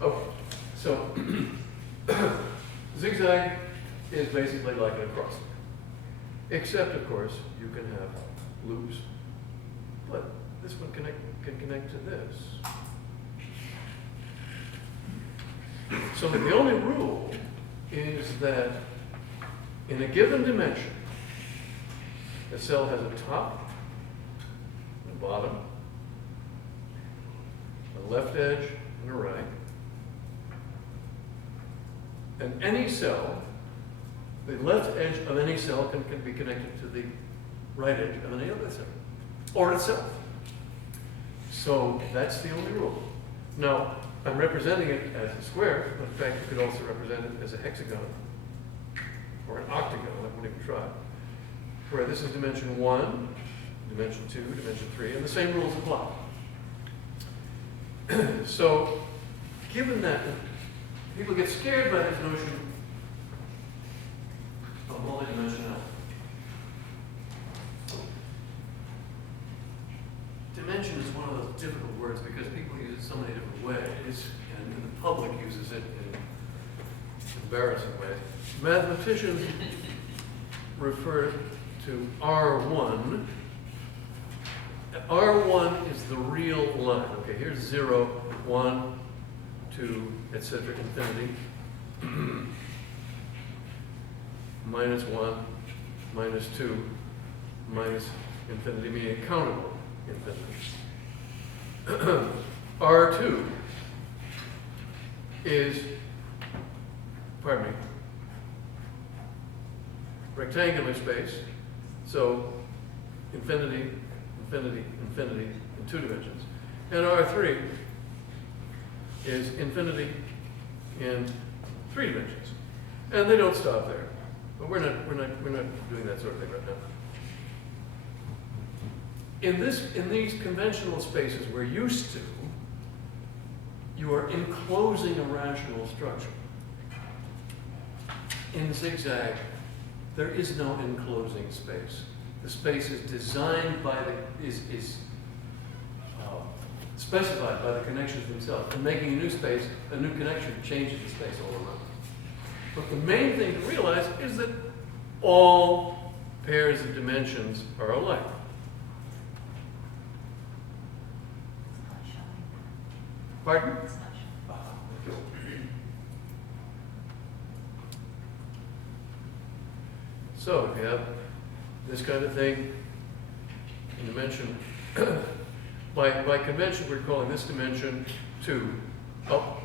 Okay, so zigzag is basically like an acrostic. Except, of course, you can have loops, but this one can connect to this. So the only rule is that in a given dimension, a cell has a top and a bottom, a left edge and a right, and any cell, the left edge of any cell can be connected to the right edge of any other cell, or itself. So that's the only rule. Now, I'm representing it as a square, but in fact, you could also represent it as a hexagon, or an octagon, I wouldn't even try. Where this is dimension 1, dimension 2, dimension 3, and the same rules apply. So, given that, people get scared by this notion of multidimensionality. Dimension is one of those difficult words because people use it so many different ways, and the public uses it in embarrassing ways. Mathematicians refer to R1. R1 is the real line. Okay, here's 0, 1, 2, etc., infinity. Minus 1, minus 2, minus infinity, meaning countable infinity. R2 is, pardon me, rectangular space, so infinity, infinity, infinity in 2 dimensions. And R3 is infinity in 3 dimensions. And they don't stop there. But we're not doing that sort of thing right now. In these conventional spaces we're used to, you are enclosing a rational structure. In Zigzag, there is no enclosing space. The space is designed by specified by the connections themselves. And making a new space, a new connection changes the space all around. But the main thing to realize is that all pairs of dimensions are alike. It's not showing. Pardon? It's not showing. So if you have this kind of thing in dimension, by convention we're calling this dimension 2 up,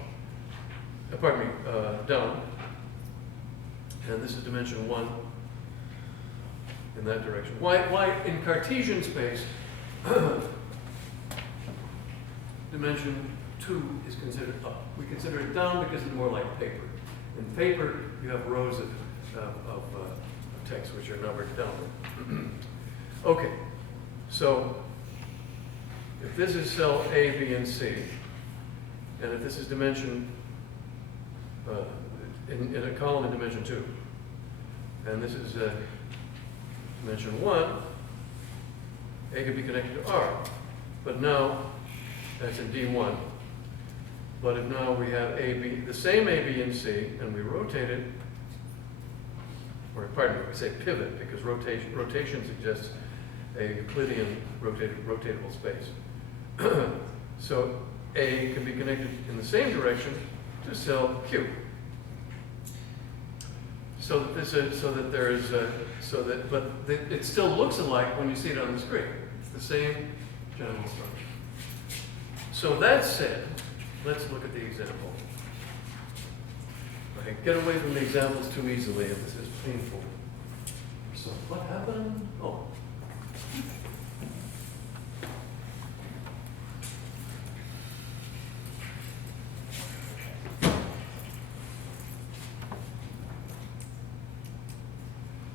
down, and this is dimension 1 in that direction. Why in Cartesian space dimension 2 is considered up? We consider it down because it's more like paper. In paper you have rows of text which are numbered down. Okay, so if this is cell A, B, and C, and if this is dimension, in a column in dimension 2, and this is dimension 1, A can be connected to R. But now, that's in D1. But if now we have A, B, the same A, B, and C, and we rotate it, or pardon me, we say pivot, because rotation suggests a Euclidean rotatable space. So A can be connected in the same direction to cell Q. But it still looks alike when you see it on the screen. It's the same general structure. So that said, let's look at the example. Okay, get away from the examples too easily if this is painful. So what happened? Oh.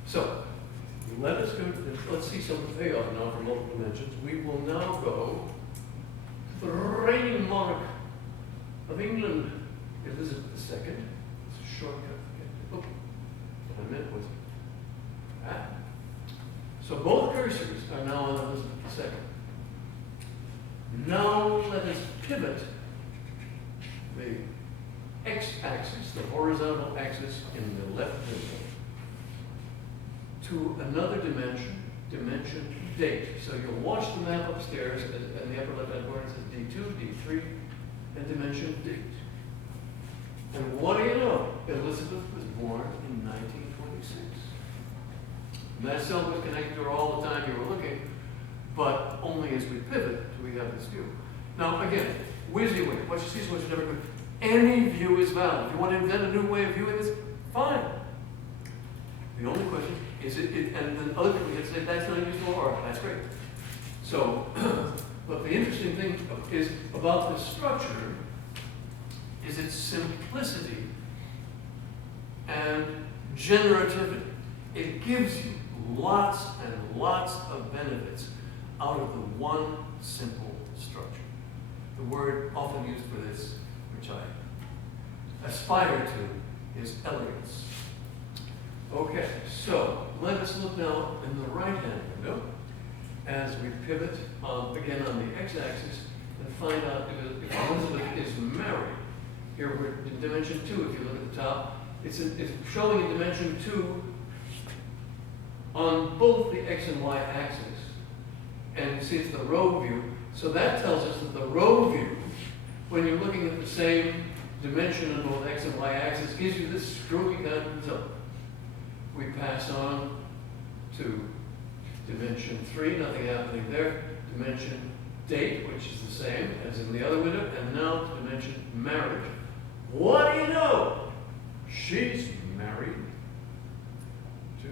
So, let's see some payoff now for multiple dimensions. We will now go to the reigning monarch of England. If this is the second, it's a shortcut. Oh, what I meant was that. So both cursors are now on the second. Now let us pivot the x-axis, the horizontal axis in the left window, to another dimension, dimension date. So you'll watch the map upstairs in the upper left-hand corner. It says D2, D3, and dimension date. And what do you know? Elizabeth was born in 1926. And that cell was connected to her all the time you were looking, but only as we pivot do we have this view. Now, again, WYSIWYG, what you see is what you never could. Any view is valid. If you want to invent a new way of viewing this, fine. The only question is and then other people can say that's not useful or that's great. So, but the interesting thing is about this structure is its simplicity and generativity. It gives you lots and lots of benefits out of the one simple structure. The word often used for this, which I aspire to, is elegance. Okay, so let us look now in the right-hand window as we pivot again on the x-axis and find out if Elizabeth is married. Here we're in dimension 2, if you look at the top. It's showing a dimension 2 on both the x and y axis. And you see it's the row view. So that tells us that the row view, when you're looking at the same dimension on both x and y axis, gives you this screwy kind of result. We pass on to dimension 3, nothing happening there. Dimension date, which is the same as in the other window. And now to dimension marriage. What do you know? She's married to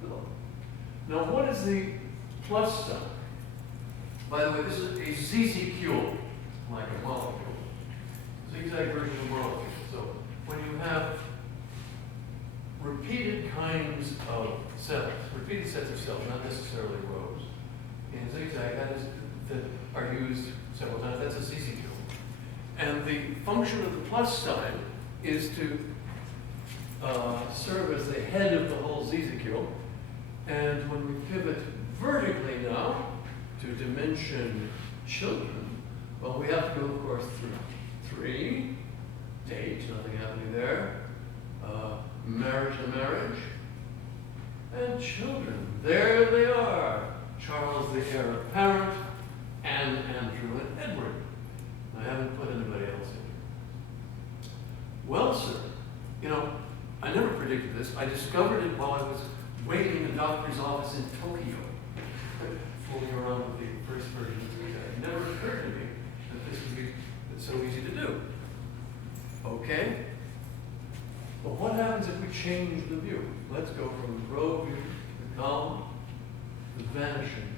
Philip. Now, what is the plus sign? By the way, this is a ZZQ, like a molecule. Zigzag version of a molecule. So when you have repeated kinds of cells, repeated sets of cells, not necessarily rows, in zigzag that are used several times, that's a ZZQ. And the function of the plus sign is to serve as the head of the whole ZZQ. And when we pivot vertically now to dimension children, well, we have to go, of course, through 3, date, nothing happening there, marriage to marriage, and children. There they are. Charles, the heir apparent, and Andrew and Edward. I haven't put anybody else in. Well, sir, you know, I never predicted this. I discovered it while I was waiting in the doctor's office in Tokyo, fooling around with the first version of Zigzag. It never occurred to me that this would be so easy to do. Okay? But what happens if we change the view? Let's go from the row view to the column, to vanishing.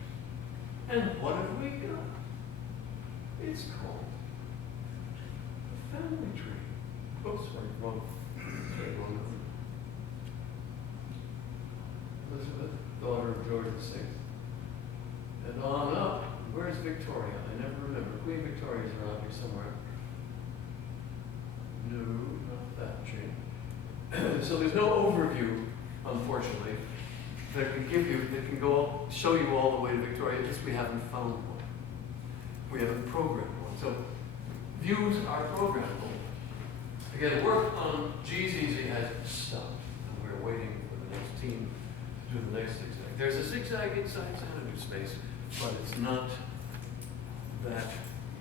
And what have we got? It's called a family tree. Oops, sorry, wrong. Elizabeth, daughter of George VI. And on up. Where's Victoria? I never remember. Queen Victoria's around here somewhere. No, not that chain. So there's no overview, unfortunately, that can give you, that can go show you all the way to Victoria. At least we haven't found one. We haven't programmed one. So views are programmable. Again, work on GZZ has stopped, and we're waiting for the next team to do the next zigzag. There's a zigzag inside Xanadu space, but it's not that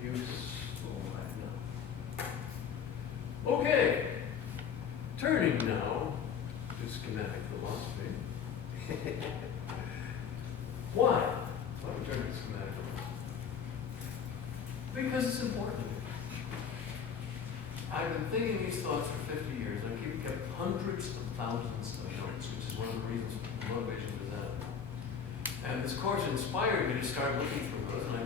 useful right now. Okay, turning now to schematic philosophy. Why? Why we turn to schematic philosophy? Because it's important. I've been thinking these thoughts for 50 years. I've kept hundreds of thousands of notes, which is one of the reasons, the motivation for that. And this course inspired me to start looking for those, and I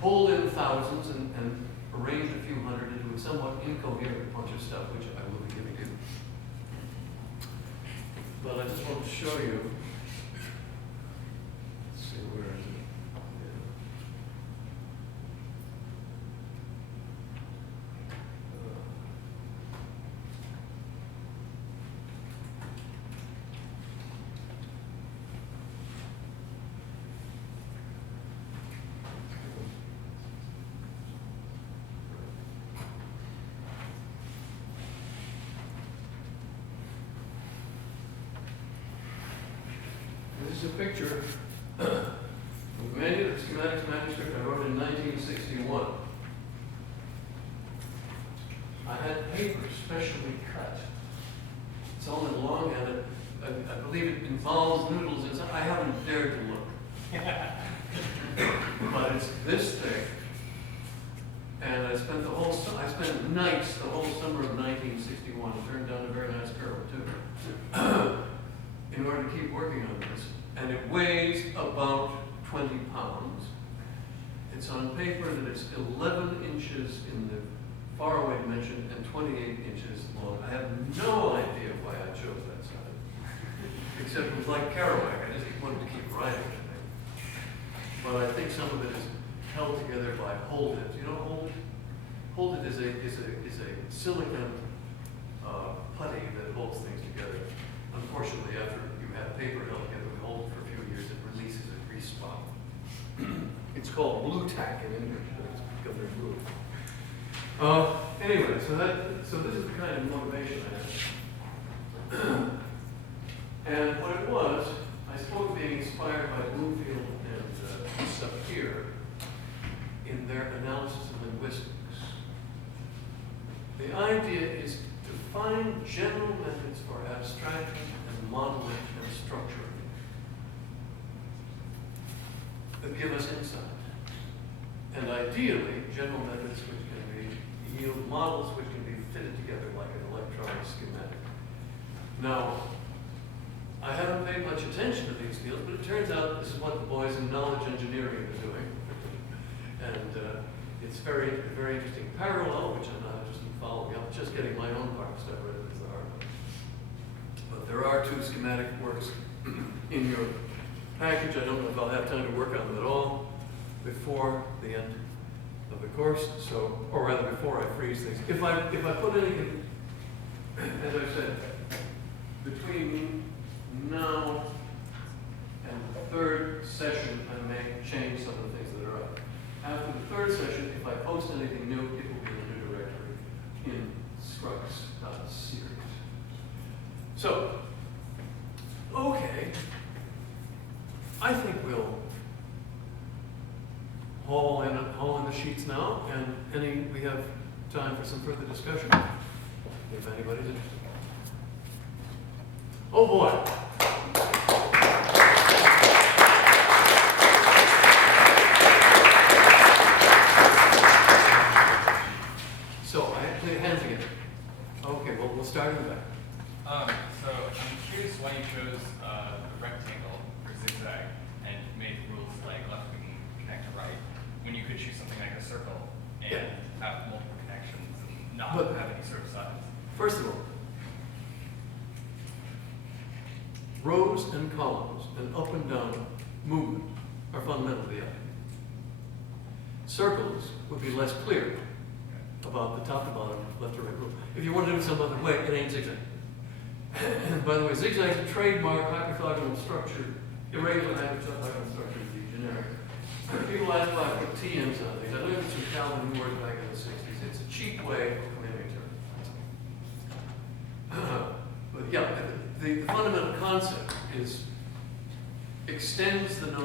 pulled in thousands and arranged a few hundred into a somewhat incoherent bunch of stuff, which I will be giving you. But I just want to show you. Let's see, where is it? is a picture of a schematics manuscript I wrote in 1961. I had paper specially cut. It's all in longhand. I believe it involves noodles inside. I haven't dared to look. But it's this thick. And I spent nights the whole summer of 1961. It turned down a very nice girl, too. In order to keep working on this. And it weighs about 20 pounds. It's on paper that is 11 inches in the faraway dimension and 28 inches long. I have no idea why I chose that size. Except it was like Kerouac. I just wanted to keep writing it. But I think some of it is held together by Hold It. You know Hold It? Hold It is a silicon putty that holds things together. Unfortunately, after you have paper held together with Hold It for a few years, it releases a grease spot. It's called blue tack in English, but it's become very blue. Anyway, so this is the kind of motivation I had. And what it was, I spoke of being inspired by Bloomfield and Sapir in their analysis of linguistics. The idea is to find general methods for abstracting and modeling and structuring that give us insight. And ideally, general methods which can yield models which can be fitted together like an electronic schematic. Now, I haven't paid much attention to these fields, but it turns out this is what the boys in knowledge engineering are doing. And it's very interesting parallel, which I'm not interested in following up, just getting my own part stuff read as the hard one. But there are two schematic works in your package. I don't know if I'll have time to work on them at all before the end of the course, or rather before I freeze things. If I put anything, as I said, between now and the third session, I may change some of the things that are up. After the third session, if I post anything new, it will be in the new directory in Scrux.series. So, okay, I think we'll haul in the sheets now, and we have time for some further discussion, if anybody's interested. Oh boy. So, I have to lay hands again. Okay, well, we'll start in the back. So I'm curious why you chose the rectangle for zigzag and made rules like left we can connect to right when you could choose something like a circle and have multiple connections and not have any sort of sides. First of all, rows and columns and up and down movement are fundamental to the idea. Circles would be less clear about the top to bottom, left to right rule. If you want to do it some other way, it ain't zigzag. And by the way, zigzag is a trademark hyperthogonal structure. Irregular hyperthogonal structure is the generic. People ask why I put TMs on things. I learned this from Calvin Moore back in the 60s. It's a cheap way of committing terms. But yeah, the fundamental concept is extends and I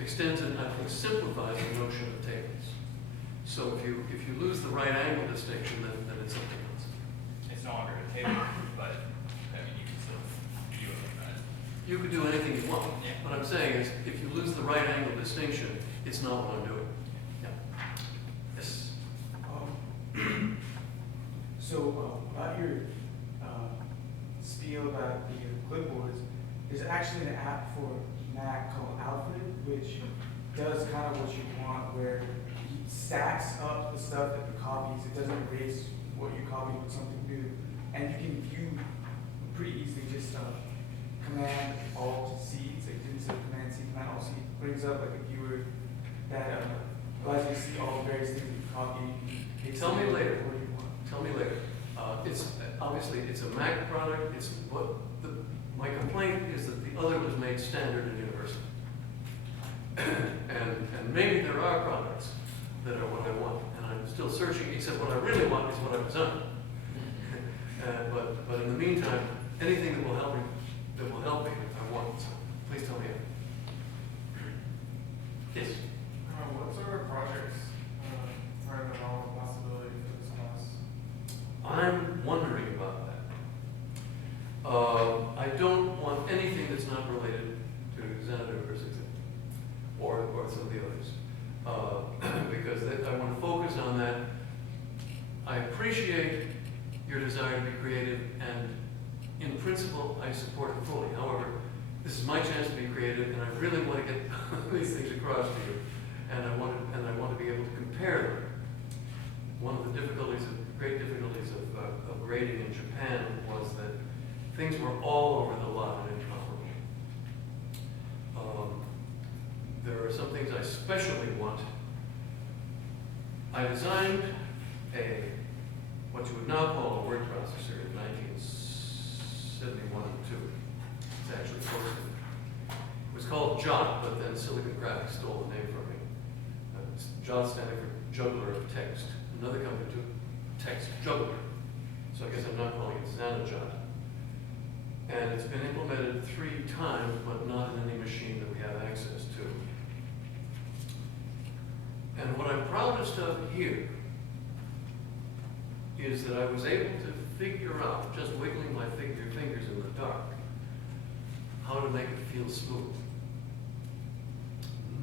think simplifies the notion of tables. So if you lose the right angle distinction, then it's something else. It's no longer a table, but I mean you can still view it like that. You could do anything you want. Yeah. What I'm saying is, if you lose the right angle distinction, it's not what I'm doing. Yeah. Yes. So about your spiel about the clipboards, there's actually an app for Mac called Alfred, which does kind of what you want, where it stacks up the stuff that it copies. It doesn't erase what you copied with something new, and you can view pretty easily just Command Alt C. So instead of Command C, Command Alt C brings up like a viewer that allows you to see all the various things that you copy. Tell me later. What you want. Tell me later. It's obviously it's a Mac product. It's my complaint is that the other was made standard and universal. and maybe there are products that are what I want, and I'm still searching. Except what I really want is what I've done. But in the meantime, anything that will help me, I want. Please tell me. Yes. What sort of projects are involved with possibility for this class? I'm wondering about that. I don't want anything that's not related to Xanadu or Zigzag, or some of the others, because I want to focus on that. I appreciate your desire to be creative, and in principle, I support it fully. However, this is my chance to be creative, and I really want to get these things across to you, and I want to be able to compare them. One of the great difficulties of grading in Japan was that things were all over the lot and incomparable. There are some things I especially want. I designed what you would now call a word processor in 1971 and 2. It's actually posted. It was called JOT, but then Silicon Graphics stole the name from me. JOT standing for Juggler of Text. Another company took Text Juggler. So I guess I'm not calling it Xanadu. And it's been implemented 3 times, but not in any machine that we have access to. And what I'm proudest of here is that I was able to figure out, just wiggling my fingers in the dark, how to make it feel smooth.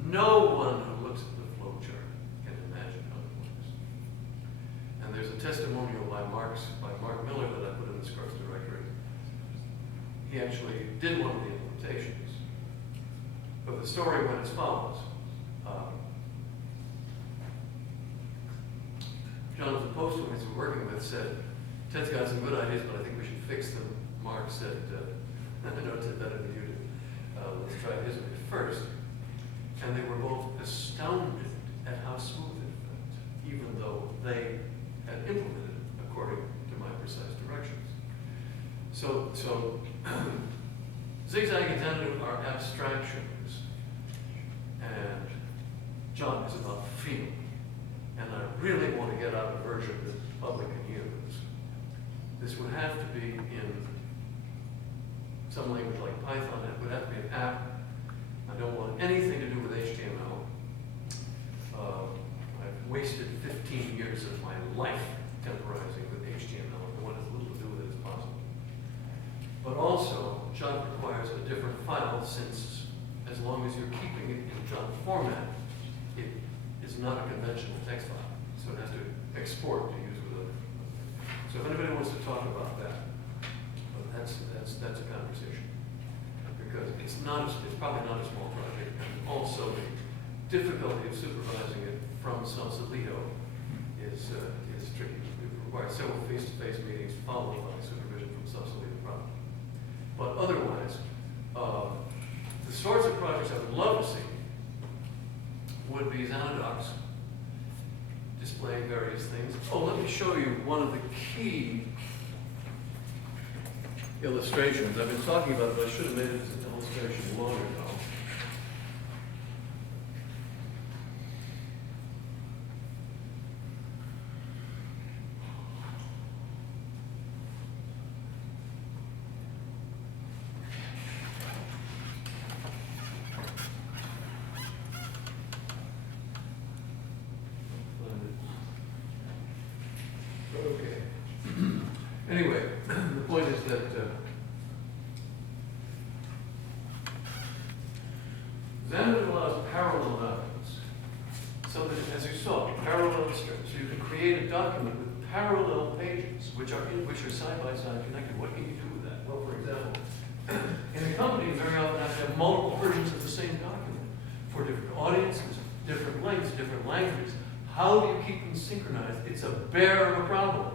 No one who looks at the flowchart can imagine how it works. And there's a testimonial by Mark Miller that I put in the Scruggs directory. He actually did one of the implementations. But the story went as follows. Jonathan Post, who he's working with, said, Ted's got some good ideas, but I think we should fix them. Mark said, I know Ted better than you do. Let's try his way first. And they were both astounded at how smooth it felt, even though they had implemented it according to my precise directions. So Zigzag and Xanadu are abstractions, and John is about feeling. And I really want to get out a version that the public can use. This would have to be in some language like Python. It would have to be an app. I don't want anything to do with HTML. I've wasted 15 years of my life temporizing with HTML. I want as little to do with it as possible. But also, JOT requires a different file, since as long as you're keeping it in JOT format, it is not a conventional text file. So it has to export to use with other. So if anybody wants to talk about that, that's a conversation. Because it's probably not a small project, and also the difficulty of supervising it from Sausalito is tricky. It requires several face-to-face meetings followed by supervision from Sausalito proper. But otherwise, the sorts of projects I would love to see would be Xanadocs, displaying various things. Oh, let me show you one of the key illustrations. I've been talking about it, but I should have made it as an illustration long ago. Okay. Anyway, the point is that Xanadu allows parallel documents. So that, as you saw, parallel strips. So you can create a document with parallel pages, which are side by side connected. What can you do with that? Well, for example, in a company, you very often have to have multiple versions of the same document for different audiences, different lengths, different languages. How do you keep them synchronized? It's a bear of a problem.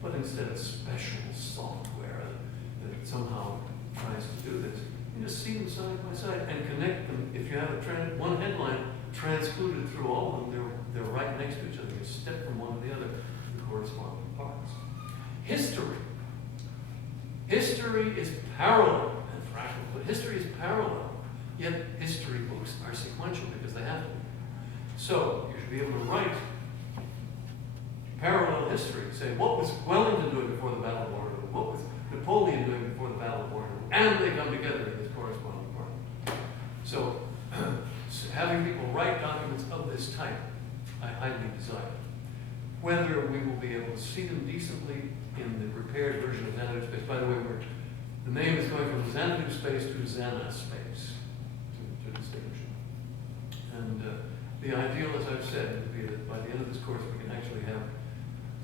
But instead of special software that somehow tries to do this, you just see them side by side and connect them. If you have one headline transcluded through all of them, they're right next to each other. You step from one to the other, the corresponding parts. History is parallel and fractal, but history is parallel. Yet history books are sequential because they have to be. So you should be able to write parallel history. Say, what was Wellington doing before the Battle of Waterloo? What was Napoleon doing before the Battle of Waterloo? And they come together in this corresponding part. I highly desire. Whether we will be able to see them decently in the repaired version of Xanadu space. By the way, the name is going from Xanadu space to Xana space, to distinguish it. And the ideal, as I've said, would be that by the end of this course, we can actually have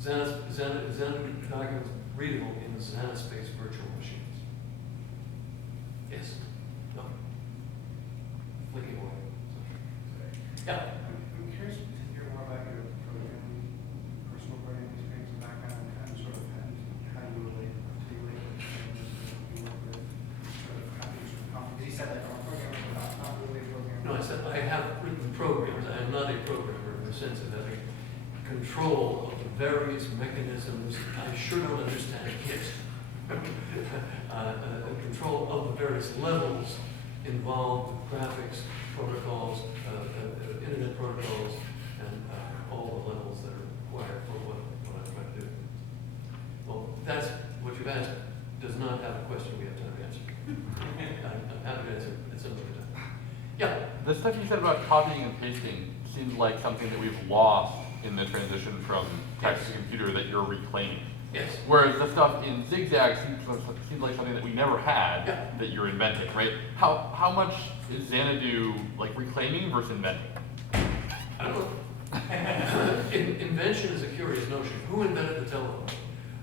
Xanadu documents readable in the Xana space virtual machines. Yes? No? Flicking away. Yeah? I'm curious to hear more about your personal programming experience and background, and sort of how you relate to you work with sort of companies. Because you said like I'm a programmer, but not really a programmer. No, I said I have written programs. I am not a programmer in the sense of having control of the various mechanisms. I sure don't understand it. Control of the various levels involved with graphics, protocols, internet protocols, and all the levels that are required for what I'm trying to do. Well, that's what you've asked. Does not have a question we have time to answer. I'm happy to answer at some other time. Yeah. The stuff you said about copying and pasting seems like something that we've lost in the transition from text to computer that you're reclaiming. Yes. Whereas the stuff in Zigzag seems like something that we never had that you're inventing, right? How much is Xanadu like reclaiming versus inventing? I don't know. Invention is a curious notion. Who invented the telephone?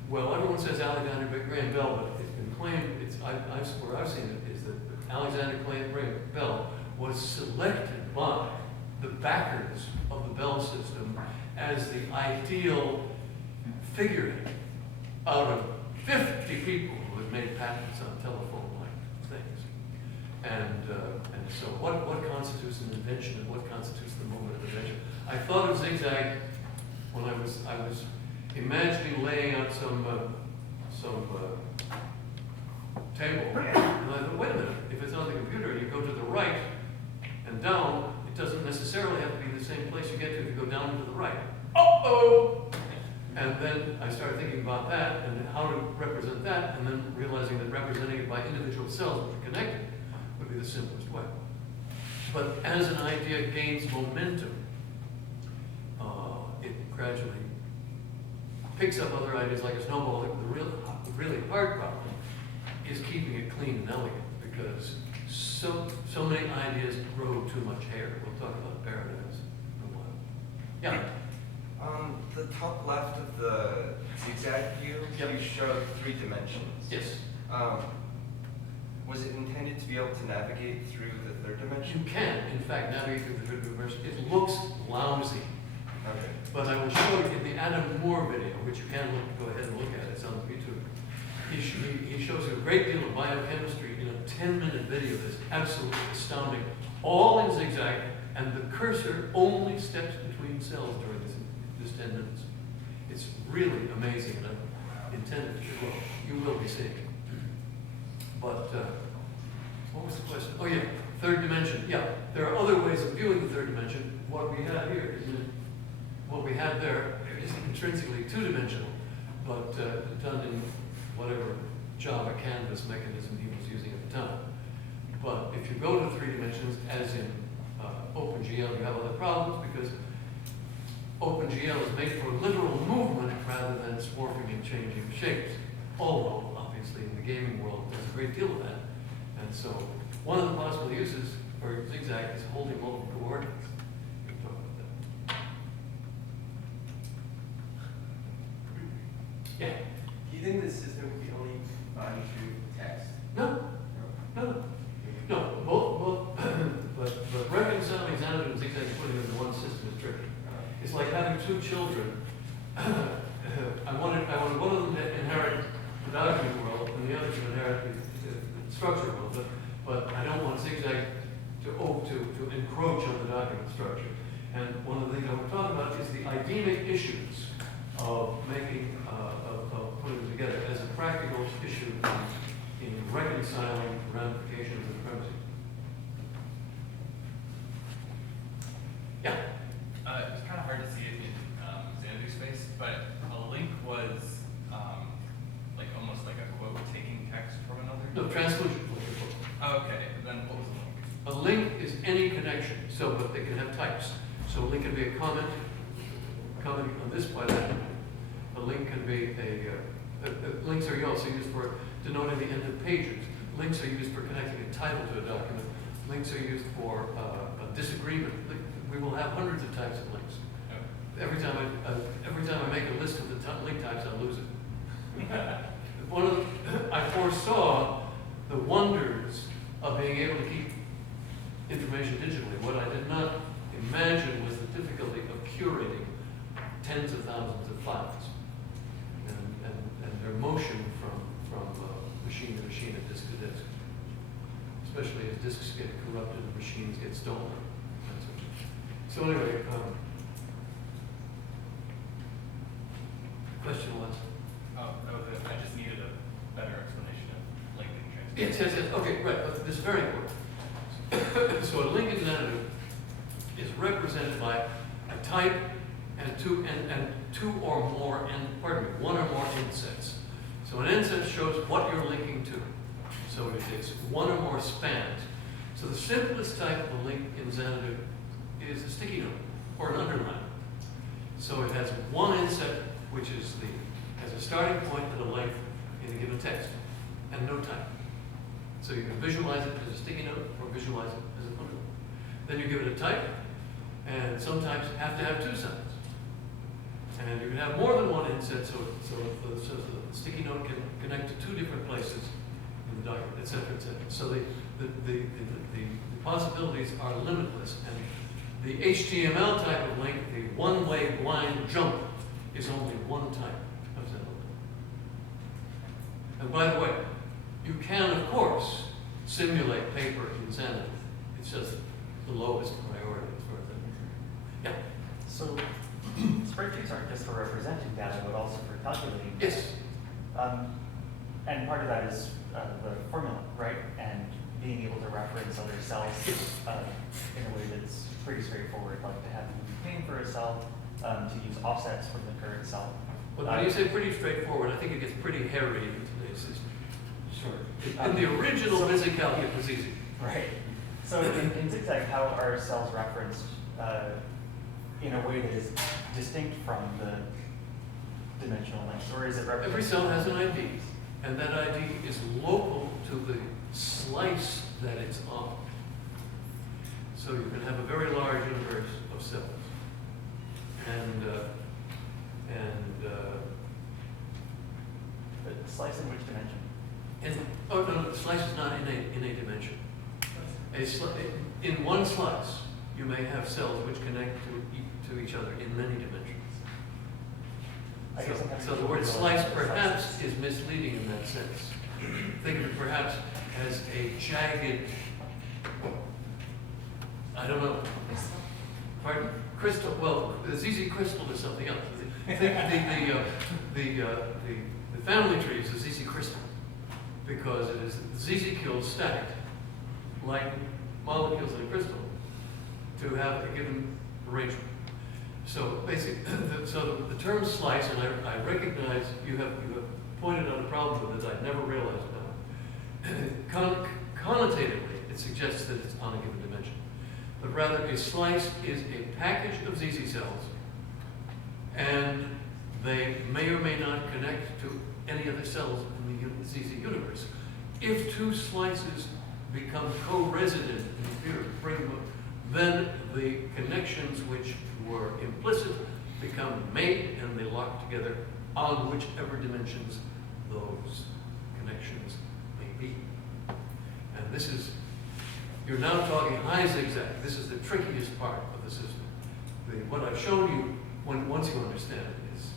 Well, everyone says Alexander Graham Bell, but it's been claimed, where I've seen it, is that Alexander Graham Bell was selected by the backers of the Bell system as the ideal figurehead out of 50 people who had made patents on telephone-like things. And so what constitutes an invention and what constitutes the moment of invention? I thought of Zigzag when I was imagining laying out some table. And I thought, wait a minute, if it's on the computer, you go to the right and down, it doesn't necessarily have to be the same place you get to if you go down and to the right. Uh-oh! And then I started thinking about that and how to represent that, and then realizing that representing it by individual cells which are connected would be the simplest way. But as an idea gains momentum, it gradually picks up other ideas like a snowball. The really hard problem is keeping it clean and elegant, because so many ideas grow too much hair. We'll talk about paradigms in a while. Yeah? The top left of the zigzag view, you showed 3 dimensions. Yes. Was it intended to be able to navigate through the 3rd dimension? You can, in fact, navigate through the 3rd dimension. It looks lousy. Okay. But I will show you in the Adam Moore video, which you can go ahead and look at. It's on YouTube. He shows you a great deal of biochemistry in a 10-minute video that's absolutely astounding, all in Zigzag, and the cursor only steps between cells during this 10 minutes. It's really amazing, and I intended you will be seeing it. But what was the question? Oh yeah, 3rd dimension. Yeah, there are other ways of viewing the 3rd dimension. What we have here is what we had there is intrinsically 2-dimensional, but done in whatever Java canvas mechanism he was using at the time. But if you go to 3 dimensions, as in OpenGL, you have other problems, because OpenGL is made for literal movement rather than morphing and changing shapes. Although, obviously, in the gaming world, there's a great deal of that. And so, one of the possible uses for Zigzag is holding multiple coordinates. We can talk about that. Yeah? Do you think the system would be only fine through text? No. But reconciling Xanadu and Zigzag and putting them into one system is tricky. It's like having 2 children. I wanted one of them to inherit the document world and the other to inherit the structure world, but I don't want Zigzag to encroach on the document structure. And one of the things I want to talk about is the idemic issues of making, of putting them together as a practical issue in reconciling ramifications of premises. Yeah? It was kind of hard to see it in Xanadu space, but a link was like almost like a quote taking text from another. No, translucent. Oh, okay. And then what was the link? A link is any connection, but they can have types. So a link can be a comment, commenting on this by that. A link can be links are also used for denoting the end of pages. Links are used for connecting a title to a document. Links are used for a disagreement. We will have hundreds of types of links. Every time I make a list of the link types, I lose it. I foresaw the wonders of being able to keep information digitally. What I did not imagine was the difficulty of curating tens of thousands of files and their motion from machine to machine and disk to disk, especially as disks get corrupted and machines get stolen. So anyway, question was? Oh, that was it. I just needed a better explanation of link and transfer. Yes. Okay, right. This is very important. So a link in Xanadu is represented by a type and one or more insets. So an inset shows what you're linking to. So it's one or more spans. So the simplest type of a link in Xanadu is a sticky note or an underline. So it has one inset, which has a starting point and a length in a given text, and no type. So you can visualize it as a sticky note or visualize it as an underline. Then you give it a type, and sometimes have to have two signs. And you can have more than one inset, so the sticky note can connect to two different places in the document, et cetera, et cetera. So the possibilities are limitless. And the HTML type of link, the one-way blind jump, is only one type of Xanadu. And by the way, you can, of course, simulate paper in Xanadu. It's just the lowest priority as far as that. Yeah. So spreadsheets aren't just for representing data, but also for calculating. Yes. And part of that is the formula, right? And being able to reference other cells in a way that's pretty straightforward, like to have you paying for a cell, to use offsets from the current cell. But when you say pretty straightforward, I think it gets pretty hairy in today's system. Sure. In the original VisiCalc, it was easy. Right. So in Zigzag, how are cells referenced in a way that is distinct from the dimensional lengths, or is it represented? Every cell has an ID, and that ID is local to the slice that it's on. So you can have a very large universe of cells. But slice in which dimension? No, the slice is not in a dimension. In one slice, you may have cells which connect to each other in many dimensions. So the word slice perhaps is misleading in that sense. Think of it perhaps as a jagged, I don't know. Pardon? Crystal. Well, the ZZ crystal is something else. The family tree is a ZZ crystal because it is ZZ kills stacked like molecules in a crystal to have a given arrangement. So basically, the term slice, and I recognize you have pointed out a problem with it I'd never realized about. Connotatively, it suggests that it's on a given dimension. But rather, a slice is a package of ZZ cells, and they may or may not connect to any other cells in the ZZ universe. If two slices become co-resident in the framework, then the connections which were implicit become made and they lock together on whichever dimensions those connections may be. And this is, you're now talking high zigzag. This is the trickiest part of the system. What I've shown you, once you understand it, is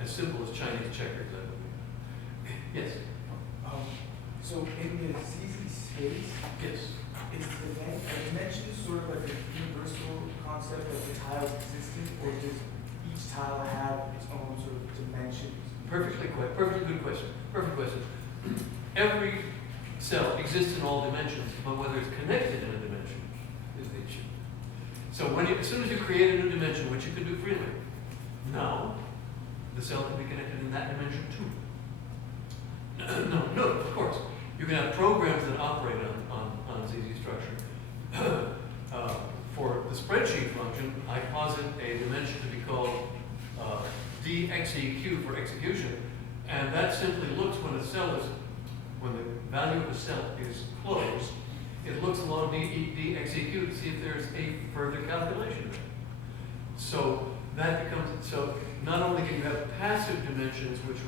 as simple as Chinese checkers, I believe. Yes? So in the ZZ space, Yes. is the dimension sort of like a universal concept of the tile's existence, or does each tile have its own sort of dimensions? Perfectly good question. Perfect question. Every cell exists in all dimensions, but whether it's connected in a dimension is the issue. So as soon as you create a new dimension, which you can do freely, now the cell can be connected in that dimension too. No, of course. You can have programs that operate on ZZ structure. For the spreadsheet function, I posit a dimension to be called XEQ for execution, and that simply looks when the value of a cell is closed, it looks along DXEQ to see if there's a further calculation. So that becomes, so not only can you have passive dimensions which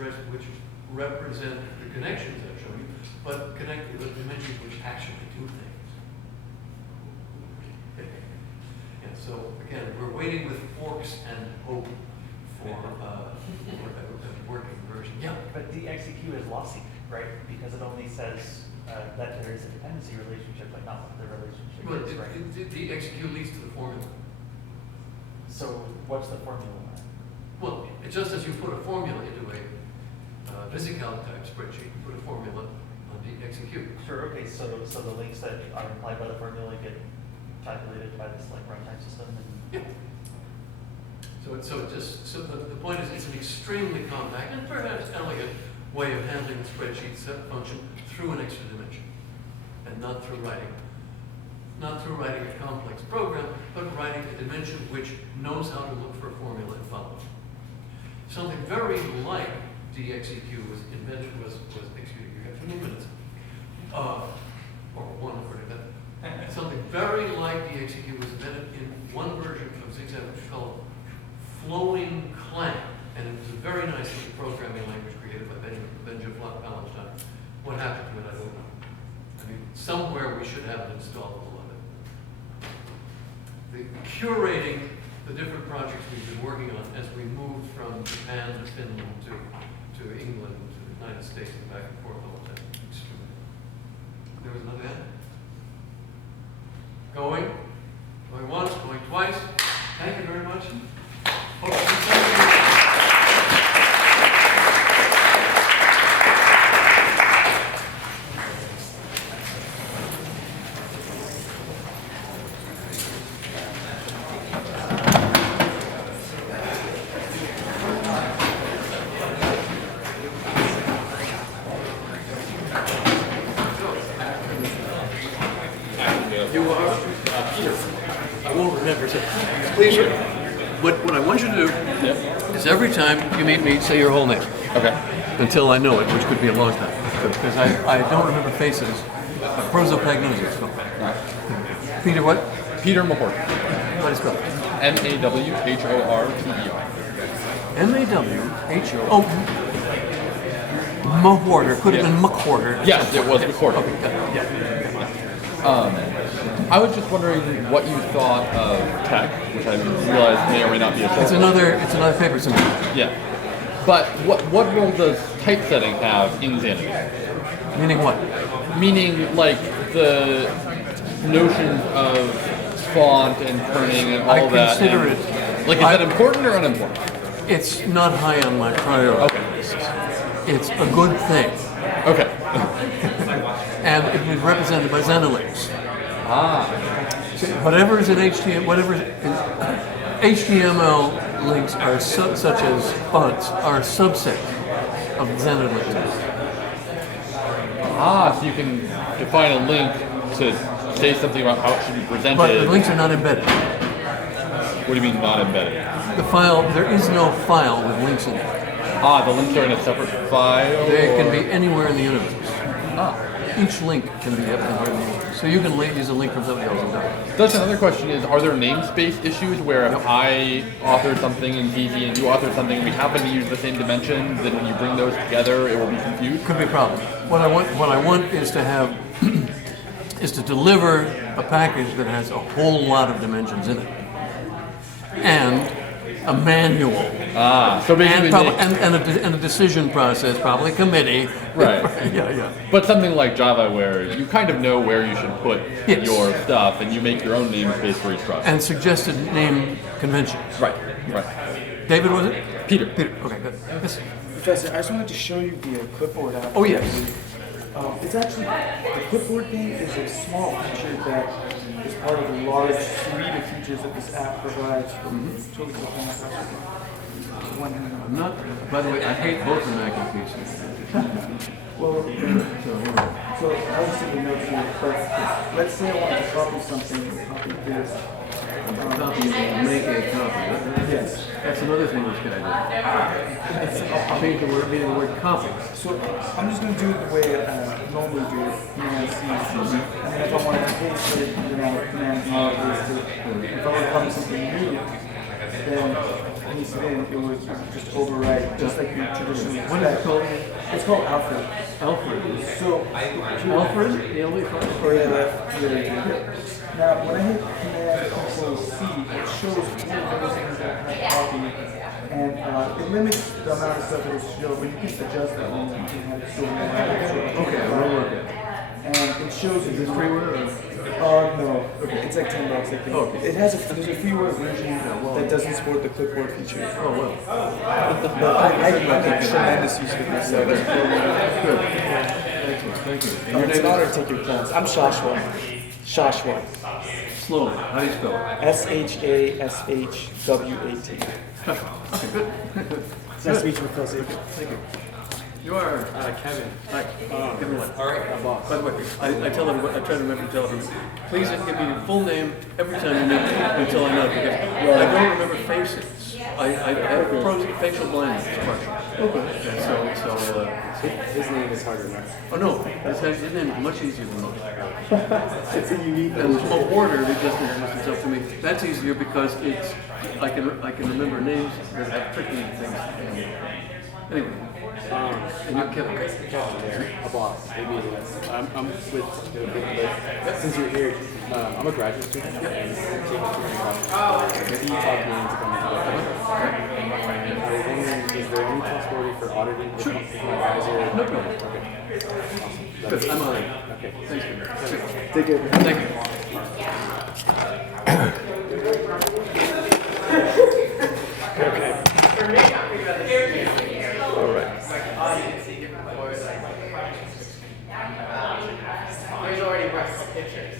represent the connections I've shown you, but connect the dimensions which actually do things. And so again, we're waiting with forks and hope for a working version. Yeah. But the XEQ is lossy, right? Because it only says that there is a dependency relationship, but not what the relationship Well, is, right? the XEQ leads to the formula. So what's the formula? Well, it's just as you put a formula into a VisiCalc type spreadsheet, you put a formula on the XEQ. Sure, okay, so the links that are implied by the formula get calculated by this like runtime system and Yeah. So the point is, it's an extremely compact and perhaps elegant way of handling the spreadsheet set function through an extra dimension, and not through writing a complex program, but writing a dimension which knows how to look for a formula and follow it. Something very like DXEQ was invented, was executed. You have 2 more minutes, or one according to that. Something very like DXEQ was invented in one version of Zigzag, which is called Flowing Clang, and it was a very nice little programming language created by Benjamin Palestine. What happened to it, I don't know. I mean, somewhere we should have it installable of it. Curating the different projects we've been working on as we moved from Japan to Finland to England to the United States and back and forth all the time. There was another end. Going once, going twice. Thank you very much. Hope to see you. You are Peter. I won't remember. So please, what I want you to do is every time you meet me, say your whole name. Okay. Until I know it, which could be a long time. Because I don't remember faces. Prosopagnosia. Right. Peter what? Peter Mahort. What is it spelled? M-A-W-H-O-R-T-E-R. M-A-W-H-O. Oh, Mahorter. Could have been Muckhorter. Yes, it was recorded. Okay, got it. Yeah. I was just wondering what you thought of tech, which I realize may or may not be a It's another paper symbol. Yeah. But what role does typesetting have in Xanadu? Meaning what? Meaning like the notions of font and kerning and all that. I consider it. Like, is that important or unimportant? It's not high on my priority list. It's a good thing. Okay. And it is represented by Xanalinks. Ah. Whatever is in HTML links are such as fonts are a subset of Xanalinks. Ah, so you can define a link to say something about how it should be presented. But the links are not embedded. What do you mean not embedded? The file, there is no file with links in it. Ah, the links are in a separate file? They can be anywhere in the universe. Ah. Each link can be anywhere in the universe. So you can use a link from somebody else's document. That's another question is, are there namespace issues where if I authored something in DZ and you authored something and we happen to use the same dimensions, then when you bring those together, it will be confused? Could be a problem. What I want is to have, is to deliver a package that has a whole lot of dimensions in it. And a manual. Ah, so basically and a decision process, probably committee. Right. Yeah. But something like Java where you kind of know where you should put your stuff and you make your own namespace for each project. And suggested name conventions. Right. David, was it? Peter. Okay, good. Yes. Professor, I just wanted to show you the clipboard app. Oh, yes. It's actually, the clipboard thing is a small feature that is part of a large suite of features that this app provides. Totally I'm not, by the way, I hate both the Mac and PC. Well, so I was taking notes here, but let's say I want to copy something, copy this. Copy, make a copy. Yes. That's another thing that's good idea. Change the word, meaning the word copy. So I'm just gonna do it the way I normally do it, Command C, and then if I want to paste it, then I'll Command V paste it. If I want to copy something new, then paste it in, it would just overwrite, just like you traditionally expect. What is it called? It's called Alfred. Alfred. So, Alfred? The only or ALF, really good. Now, when I hit Command Control C, it shows all of those things that I have copied, and it limits the amount of stuff that it'll show, but you can adjust that one. You can have it show more. Okay, I'll work it. And it shows you. Is this freeware or? No. Okay. It's like $10, I think. Okay. It has there's a freeware version that doesn't support the clipboard feature. Oh, well. But I get tremendous use with this. Good. Thank you. And your It's an name honor is? to take your class. I'm Shashwa. Shashwa. Slowly. How do you spell it? SHASHWAT. Okay, good. It's nice to meet you, Kelsey. Thank you. You are Kevin. Hi. Kevin what? All right. Boss. By the way, I tell them, I try to remember to tell them, please give me your full name every time you meet me until I know, because I don't remember faces. I have facial blindness. So, His name is harder than oh no, his name is much easier than most. It's a unique. And the order that just introduced himself to me, that's easier because it's, I can remember names that have tricky things. Anyway. And you're Kevin. Kevin there, a boss. Maybe I'm with, since you're here, I'm a graduate student and I'm taking tutoring classes. Maybe you talk me into coming to the and I was wondering, is there any possibility for auditing if my guys are? No problem. Okay. Awesome. Good, I'm on it. Okay. Thanks, man. Take care. Thank you. Okay. All right. There's already pictures.